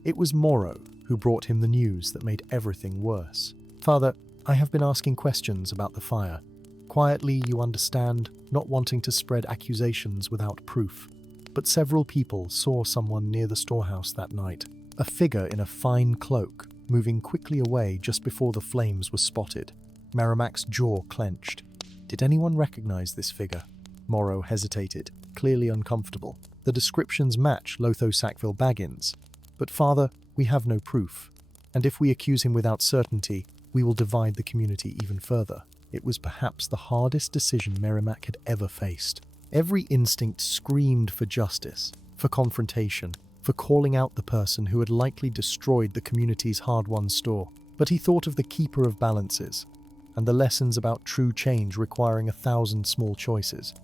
It was Moro who brought him the news that made everything worse. "Father, I have been asking questions about the fire. Quietly, you understand, not wanting to spread accusations without proof. But several people saw someone near the storehouse that night, a figure in a fine cloak, moving quickly away just before the flames were spotted." Merimac's jaw clenched. Did anyone recognize this figure? Moro hesitated, clearly uncomfortable. The descriptions match Lotho Sackville Baggins. "But father, we have no proof. And if we accuse him without certainty, we will divide the community even further." It was perhaps the hardest decision Merimac had ever faced. Every instinct screamed for justice, for confrontation, for calling out the person who had likely destroyed the community's hard-won store. But he thought of the keeper of balances, and the lessons about true change requiring 1,000 small choices.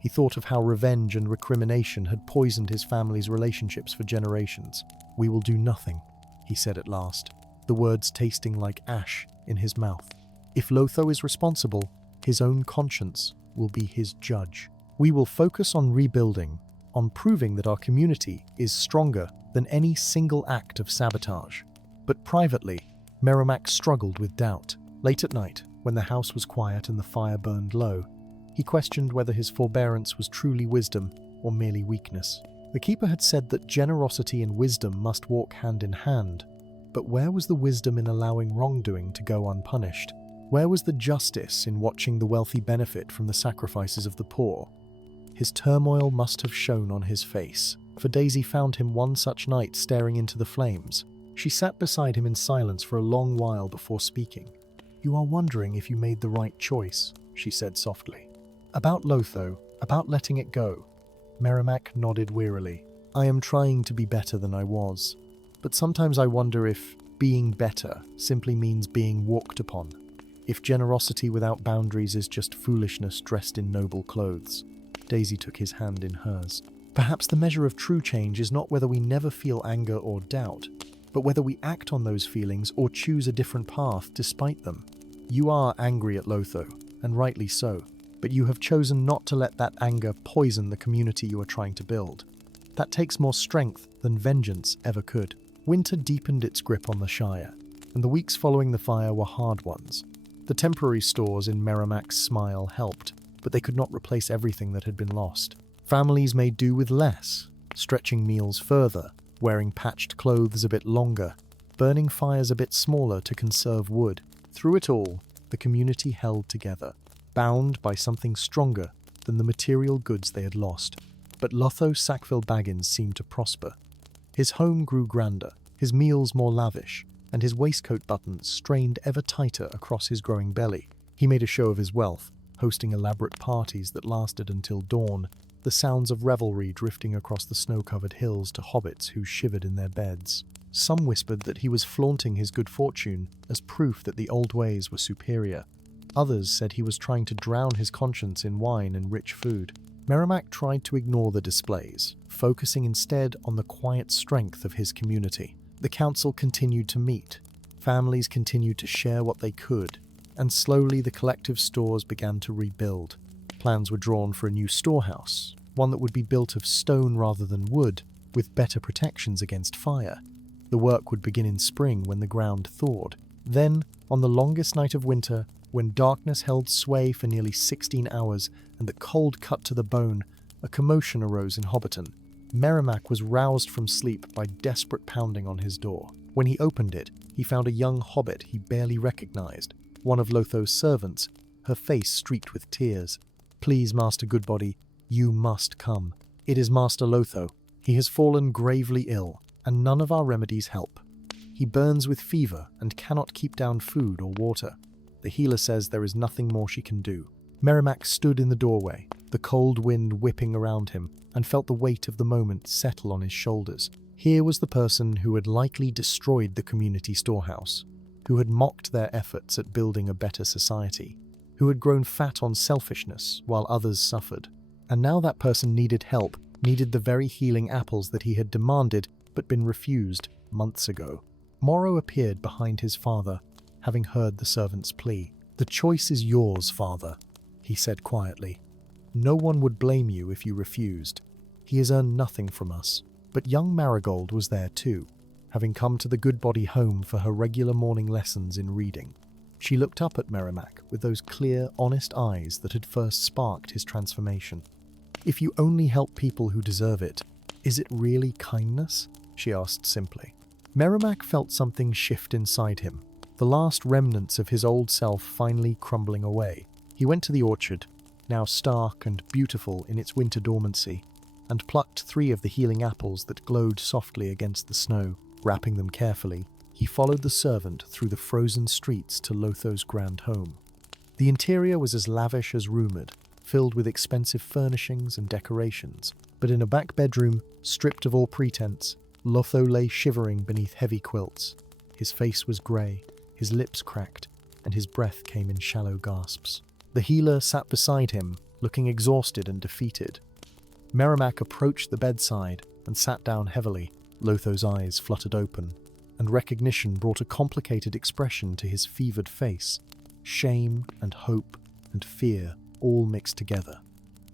He thought of how revenge and recrimination had poisoned his family's relationships for generations. "We will do nothing," he said at last, the words tasting like ash in his mouth. "If Lotho is responsible, his own conscience will be his judge. We will focus on rebuilding, on proving that our community is stronger than any single act of sabotage." But privately, Merimac struggled with doubt. Late at night, when the house was quiet and the fire burned low, he questioned whether his forbearance was truly wisdom or merely weakness. The keeper had said that generosity and wisdom must walk hand in hand, but where was the wisdom in allowing wrongdoing to go unpunished? Where was the justice in watching the wealthy benefit from the sacrifices of the poor? His turmoil must have shown on his face, for Daisy found him one such night staring into the flames. She sat beside him in silence for a long while before speaking. "You are wondering if you made the right choice," she said softly. "About Lotho, about letting it go." Merimac nodded wearily. "I am trying to be better than I was, but sometimes I wonder if being better simply means being walked upon. If generosity without boundaries is just foolishness dressed in noble clothes." Daisy took his hand in hers. "Perhaps the measure of true change is not whether we never feel anger or doubt, but whether we act on those feelings or choose a different path despite them. You are angry at Lotho, and rightly so, but you have chosen not to let that anger poison the community you are trying to build. That takes more strength than vengeance ever could." Winter deepened its grip on the Shire, and the weeks following the fire were hard ones. The temporary stores in Merimac's smile helped, but they could not replace everything that had been lost. Families made do with less, stretching meals further, wearing patched clothes a bit longer, burning fires a bit smaller to conserve wood. Through it all, the community held together, bound by something stronger than the material goods they had lost. But Lotho Sackville Baggins seemed to prosper. His home grew grander, his meals more lavish, and his waistcoat buttons strained ever tighter across his growing belly. He made a show of his wealth, hosting elaborate parties that lasted until dawn, the sounds of revelry drifting across the snow-covered hills to hobbits who shivered in their beds. Some whispered that he was flaunting his good fortune as proof that the old ways were superior. Others said he was trying to drown his conscience in wine and rich food. Merimac tried to ignore the displays, focusing instead on the quiet strength of his community. The council continued to meet, families continued to share what they could, and slowly the collective stores began to rebuild. Plans were drawn for a new storehouse, one that would be built of stone rather than wood, with better protections against fire. The work would begin in spring when the ground thawed. Then, on the longest night of winter, when darkness held sway for nearly 16 hours and the cold cut to the bone, a commotion arose in Hobbiton. Merimac was roused from sleep by desperate pounding on his door. When he opened it, he found a young hobbit he barely recognized, one of Lotho's servants, her face streaked with tears. "Please, Master Goodbody, you must come. It is Master Lotho. He has fallen gravely ill, and none of our remedies help. He burns with fever and cannot keep down food or water. The healer says there is nothing more she can do." Merimac stood in the doorway, the cold wind whipping around him, and felt the weight of the moment settle on his shoulders. Here was the person who had likely destroyed the community storehouse, who had mocked their efforts at building a better society, who had grown fat on selfishness while others suffered. And now that person needed help, needed the very healing apples that he had demanded but been refused months ago. Moro appeared behind his father, having heard the servant's plea. "The choice is yours, father," he said quietly. "No one would blame you if you refused. He has earned nothing from us." But young Marigold was there too, having come to the Goodbody home for her regular morning lessons in reading. She looked up at Merimac with those clear, honest eyes that had first sparked his transformation. "If you only help people who deserve it, is it really kindness?" she asked simply. Merimac felt something shift inside him, the last remnants of his old self finally crumbling away. He went to the orchard, now stark and beautiful in its winter dormancy, and plucked 3 of the healing apples that glowed softly against the snow. Wrapping them carefully, he followed the servant through the frozen streets to Lotho's grand home. The interior was as lavish as rumoured, filled with expensive furnishings and decorations, but in a back bedroom, stripped of all pretense, Lotho lay shivering beneath heavy quilts. His face was grey, his lips cracked, and his breath came in shallow gasps. The healer sat beside him, looking exhausted and defeated. Merimac approached the bedside and sat down heavily. Lotho's eyes fluttered open, and recognition brought a complicated expression to his fevered face. Shame and hope and fear all mixed together.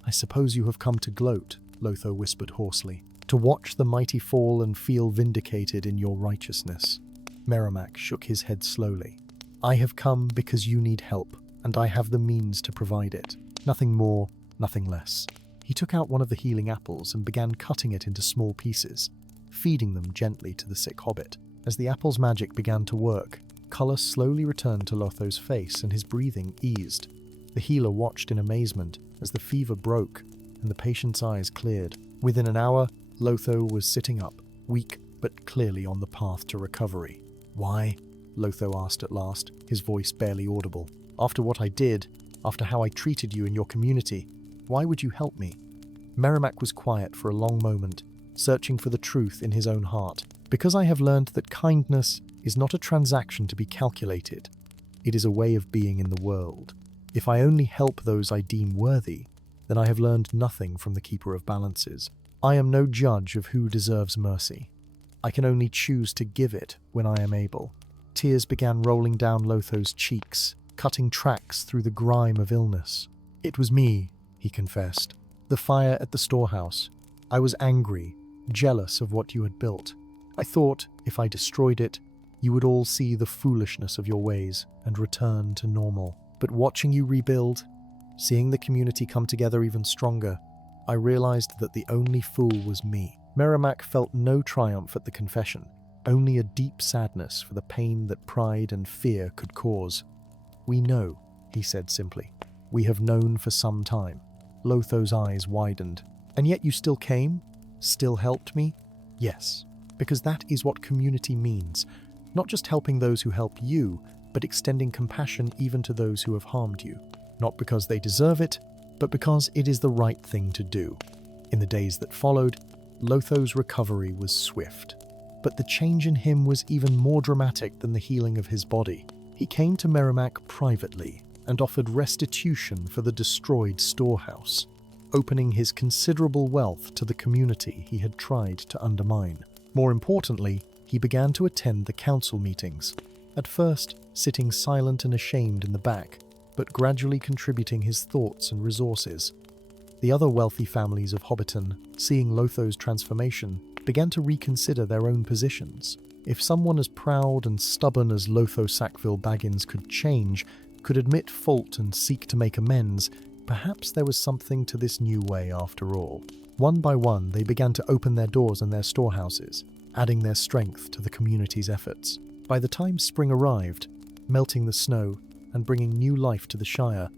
"I suppose you have come to gloat," Lotho whispered hoarsely, "to watch the mighty fall and feel vindicated in your righteousness." Merimac shook his head slowly. "I have come because you need help, and I have the means to provide it. Nothing more, nothing less." He took out one of the healing apples and began cutting it into small pieces, feeding them gently to the sick hobbit. As the apple's magic began to work, colour slowly returned to Lotho's face and his breathing eased. The healer watched in amazement as the fever broke and the patient's eyes cleared. Within an hour, Lotho was sitting up, weak but clearly on the path to recovery. "Why?" Lotho asked at last, his voice barely audible. "After what I did, after how I treated you in your community, why would you help me?" Merimac was quiet for a long moment, searching for the truth in his own heart. "Because I have learned that kindness is not a transaction to be calculated. It is a way of being in the world. If I only help those I deem worthy, then I have learned nothing from the Keeper of Balances. I am no judge of who deserves mercy. I can only choose to give it when I am able." Tears began rolling down Lotho's cheeks, cutting tracks through the grime of illness. "It was me," he confessed. "The fire at the storehouse. I was angry, jealous of what you had built. I thought, if I destroyed it, you would all see the foolishness of your ways and return to normal. But watching you rebuild, seeing the community come together even stronger, I realized that the only fool was me." Merimac felt no triumph at the confession, only a deep sadness for the pain that pride and fear could cause. "We know," he said simply. "We have known for some time." Lotho's eyes widened. "And yet you still came? Still helped me?" "Yes, because that is what community means. Not just helping those who help you, but extending compassion even to those who have harmed you. Not because they deserve it, but because it is the right thing to do." In the days that followed, Lotho's recovery was swift. But the change in him was even more dramatic than the healing of his body. He came to Merimac privately and offered restitution for the destroyed storehouse, opening his considerable wealth to the community he had tried to undermine. More importantly, he began to attend the council meetings, at first sitting silent and ashamed in the back, but gradually contributing his thoughts and resources. The other wealthy families of Hobbiton, seeing Lotho's transformation, began to reconsider their own positions. If someone as proud and stubborn as Lotho Sackville Baggins could change, could admit fault and seek to make amends, perhaps there was something to this new way after all. One by one, they began to open their doors and their storehouses, adding their strength to the community's efforts. By the time spring arrived, melting the snow and bringing new life to the Shire,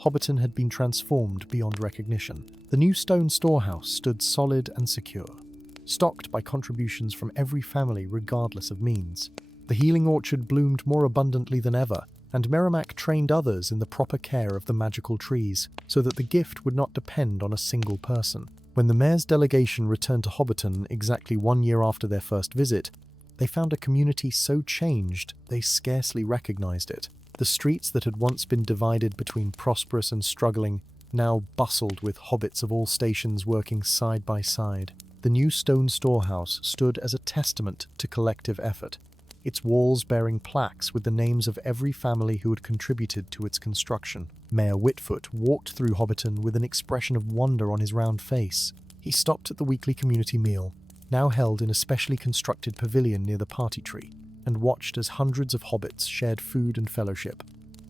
Hobbiton had been transformed beyond recognition. The new stone storehouse stood solid and secure, stocked by contributions from every family regardless of means. The healing orchard bloomed more abundantly than ever, and Merimac trained others in the proper care of the magical trees, so that the gift would not depend on a single person. When the mayor's delegation returned to Hobbiton exactly 1 year after their first visit, they found a community so changed they scarcely recognized it. The streets that had once been divided between prosperous and struggling now bustled with hobbits of all stations working side by side. The new stone storehouse stood as a testament to collective effort. its walls bearing plaques with the names of every family who had contributed to its construction. Mayor Whitfoot walked through Hobbiton with an expression of wonder on his round face. He stopped at the weekly community meal, now held in a specially constructed pavilion near the party tree, and watched as hundreds of hobbits shared food and fellowship.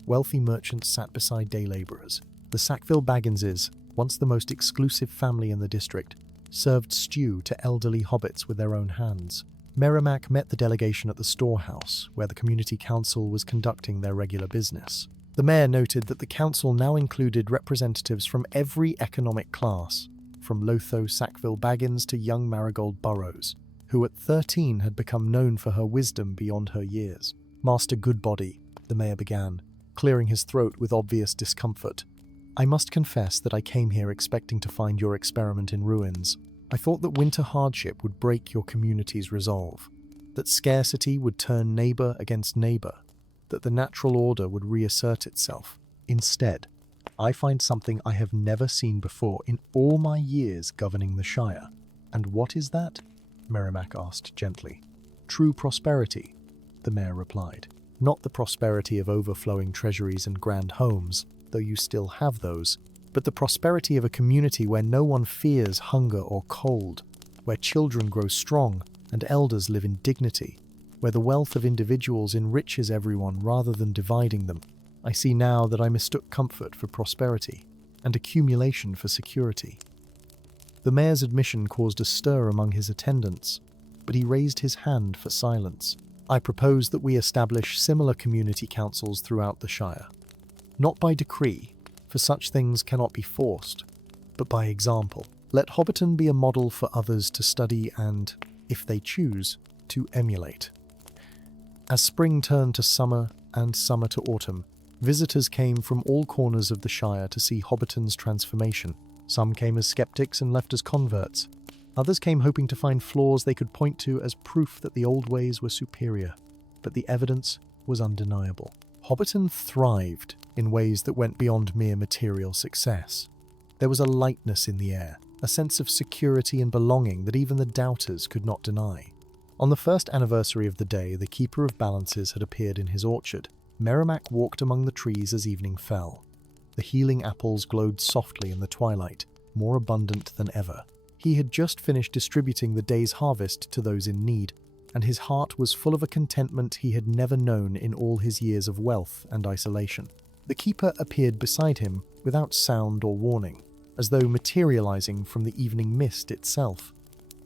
Wealthy merchants sat beside day labourers. The Sackville Bagginses, once the most exclusive family in the district, served stew to elderly hobbits with their own hands. Merimac met the delegation at the storehouse, where the community council was conducting their regular business. The mayor noted that the council now included representatives from every economic class, from Lotho Sackville Baggins to young Marigold Burrows, who at 13 had become known for her wisdom beyond her years. Master Goodbody, the mayor began, clearing his throat with obvious discomfort. I must confess that I came here expecting to find your experiment in ruins. I thought that winter hardship would break your community's resolve, that scarcity would turn neighbour against neighbour, that the natural order would reassert itself. Instead, I find something I have never seen before in all my years governing the Shire. And what is that? Merimac asked gently. True prosperity, the mayor replied. Not the prosperity of overflowing treasuries and grand homes, though you still have those, but the prosperity of a community where no one fears hunger or cold, where children grow strong and elders live in dignity, where the wealth of individuals enriches everyone rather than dividing them. I see now that I mistook comfort for prosperity and accumulation for security. The mayor's admission caused a stir among his attendants, but he raised his hand for silence. I propose that we establish similar community councils throughout the Shire. Not by decree, for such things cannot be forced, but by example. Let Hobbiton be a model for others to study and, if they choose, to emulate. As spring turned to summer and summer to autumn, visitors came from all corners of the Shire to see Hobbiton's transformation. Some came as skeptics and left as converts. Others came hoping to find flaws they could point to as proof that the old ways were superior. But the evidence was undeniable. Hobbiton thrived in ways that went beyond mere material success. There was a lightness in the air, a sense of security and belonging that even the doubters could not deny. On the first anniversary of the day, the Keeper of Balances had appeared in his orchard. Merimac walked among the trees as evening fell. The healing apples glowed softly in the twilight, more abundant than ever. He had just finished distributing the day's harvest to those in need, and his heart was full of a contentment he had never known in all his years of wealth and isolation. The keeper appeared beside him without sound or warning, as though materializing from the evening mist itself.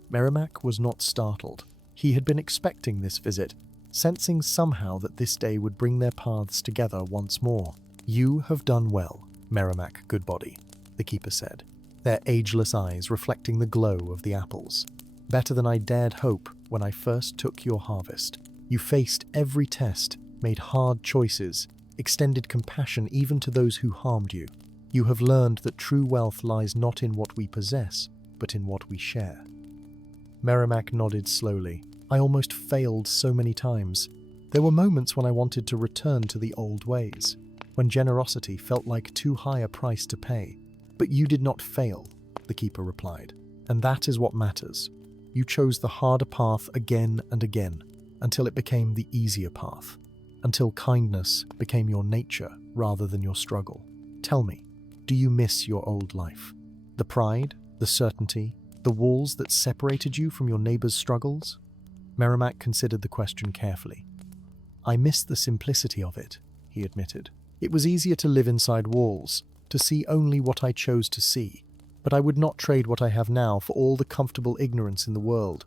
Merimac was not startled. He had been expecting this visit, sensing somehow that this day would bring their paths together once more. You have done well, Merimac Goodbody, the keeper said, their ageless eyes reflecting the glow of the apples. Better than I dared hope when I first took your harvest. You faced every test, made hard choices, extended compassion even to those who harmed you. You have learned that true wealth lies not in what we possess, but in what we share. Merimac nodded slowly. I almost failed so many times. There were moments when I wanted to return to the old ways, when generosity felt like too high a price to pay. But you did not fail, the keeper replied. And that is what matters. You chose the harder path again and again, until it became the easier path, until kindness became your nature rather than your struggle. Tell me, do you miss your old life? The pride, the certainty, the walls that separated you from your neighbor's struggles? Merimac considered the question carefully. I miss the simplicity of it, he admitted. It was easier to live inside walls, to see only what I chose to see, but I would not trade what I have now for all the comfortable ignorance in the world.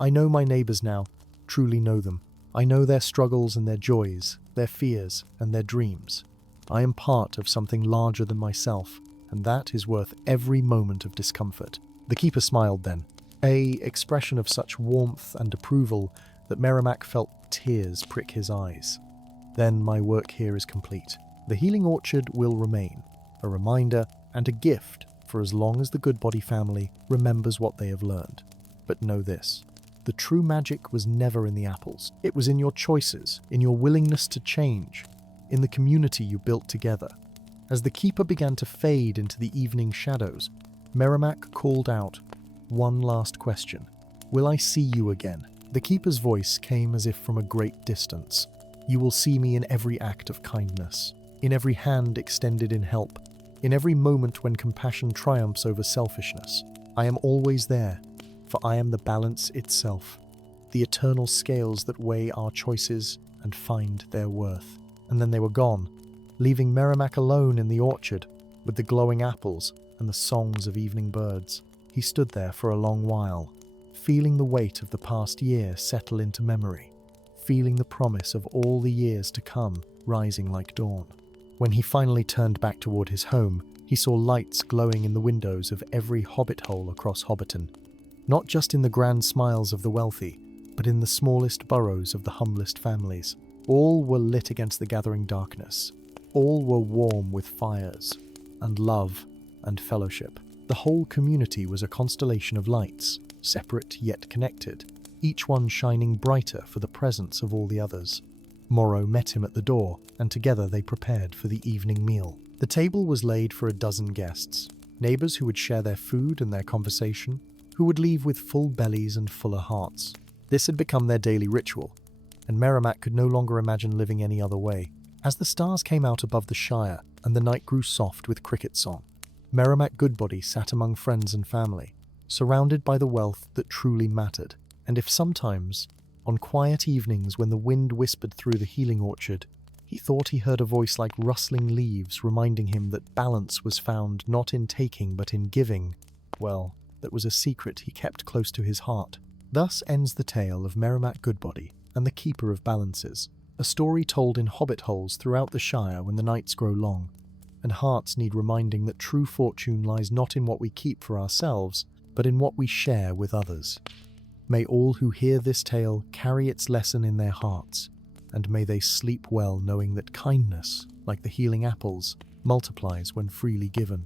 I know my neighbors now, truly know them. I know their struggles and their joys, their fears and their dreams. I am part of something larger than myself, and that is worth every moment of discomfort. The keeper smiled then, an expression of such warmth and approval that Merimac felt tears prick his eyes. Then my work here is complete. The healing orchard will remain, a reminder and a gift for as long as the Goodbody family remembers what they have learned. But know this, the true magic was never in the apples. It was in your choices, in your willingness to change, in the community you built together. As the keeper began to fade into the evening shadows, Merimac called out, one last question. Will I see you again? The keeper's voice came as if from a great distance. "You will see me in every act of kindness, in every hand extended in help, in every moment when compassion triumphs over selfishness. I am always there, for I am the balance itself, the eternal scales that weigh our choices and find their worth." And then they were gone, leaving Merimac alone in the orchard with the glowing apples and the songs of evening birds. He stood there for a long while, feeling the weight of the past year settle into memory, feeling the promise of all the years to come rising like dawn. When he finally turned back toward his home, he saw lights glowing in the windows of every hobbit hole across Hobbiton, not just in the grand smiles of the wealthy, but in the smallest burrows of the humblest families. All were lit against the gathering darkness. All were warm with fires, and love, and fellowship. The whole community was a constellation of lights, separate yet connected, each one shining brighter for the presence of all the others. Morrow met him at the door, and together they prepared for the evening meal. The table was laid for a dozen guests, neighbours who would share their food and their conversation, who would leave with full bellies and fuller hearts. This had become their daily ritual, and Merimac could no longer imagine living any other way. As the stars came out above the Shire and the night grew soft with cricket song, Merimac Goodbody sat among friends and family, surrounded by the wealth that truly mattered. And if sometimes, on quiet evenings when the wind whispered through the healing orchard, he thought he heard a voice like rustling leaves reminding him that balance was found not in taking but in giving, well, that was a secret he kept close to his heart. Thus ends the tale of Merimac Goodbody and the Keeper of Balances, a story told in hobbit holes throughout the Shire when the nights grow long, and hearts need reminding that true fortune lies not in what we keep for ourselves, but in what we share with others. May all who hear this tale carry its lesson in their hearts, and may they sleep well knowing that kindness, like the healing apples, multiplies when freely given.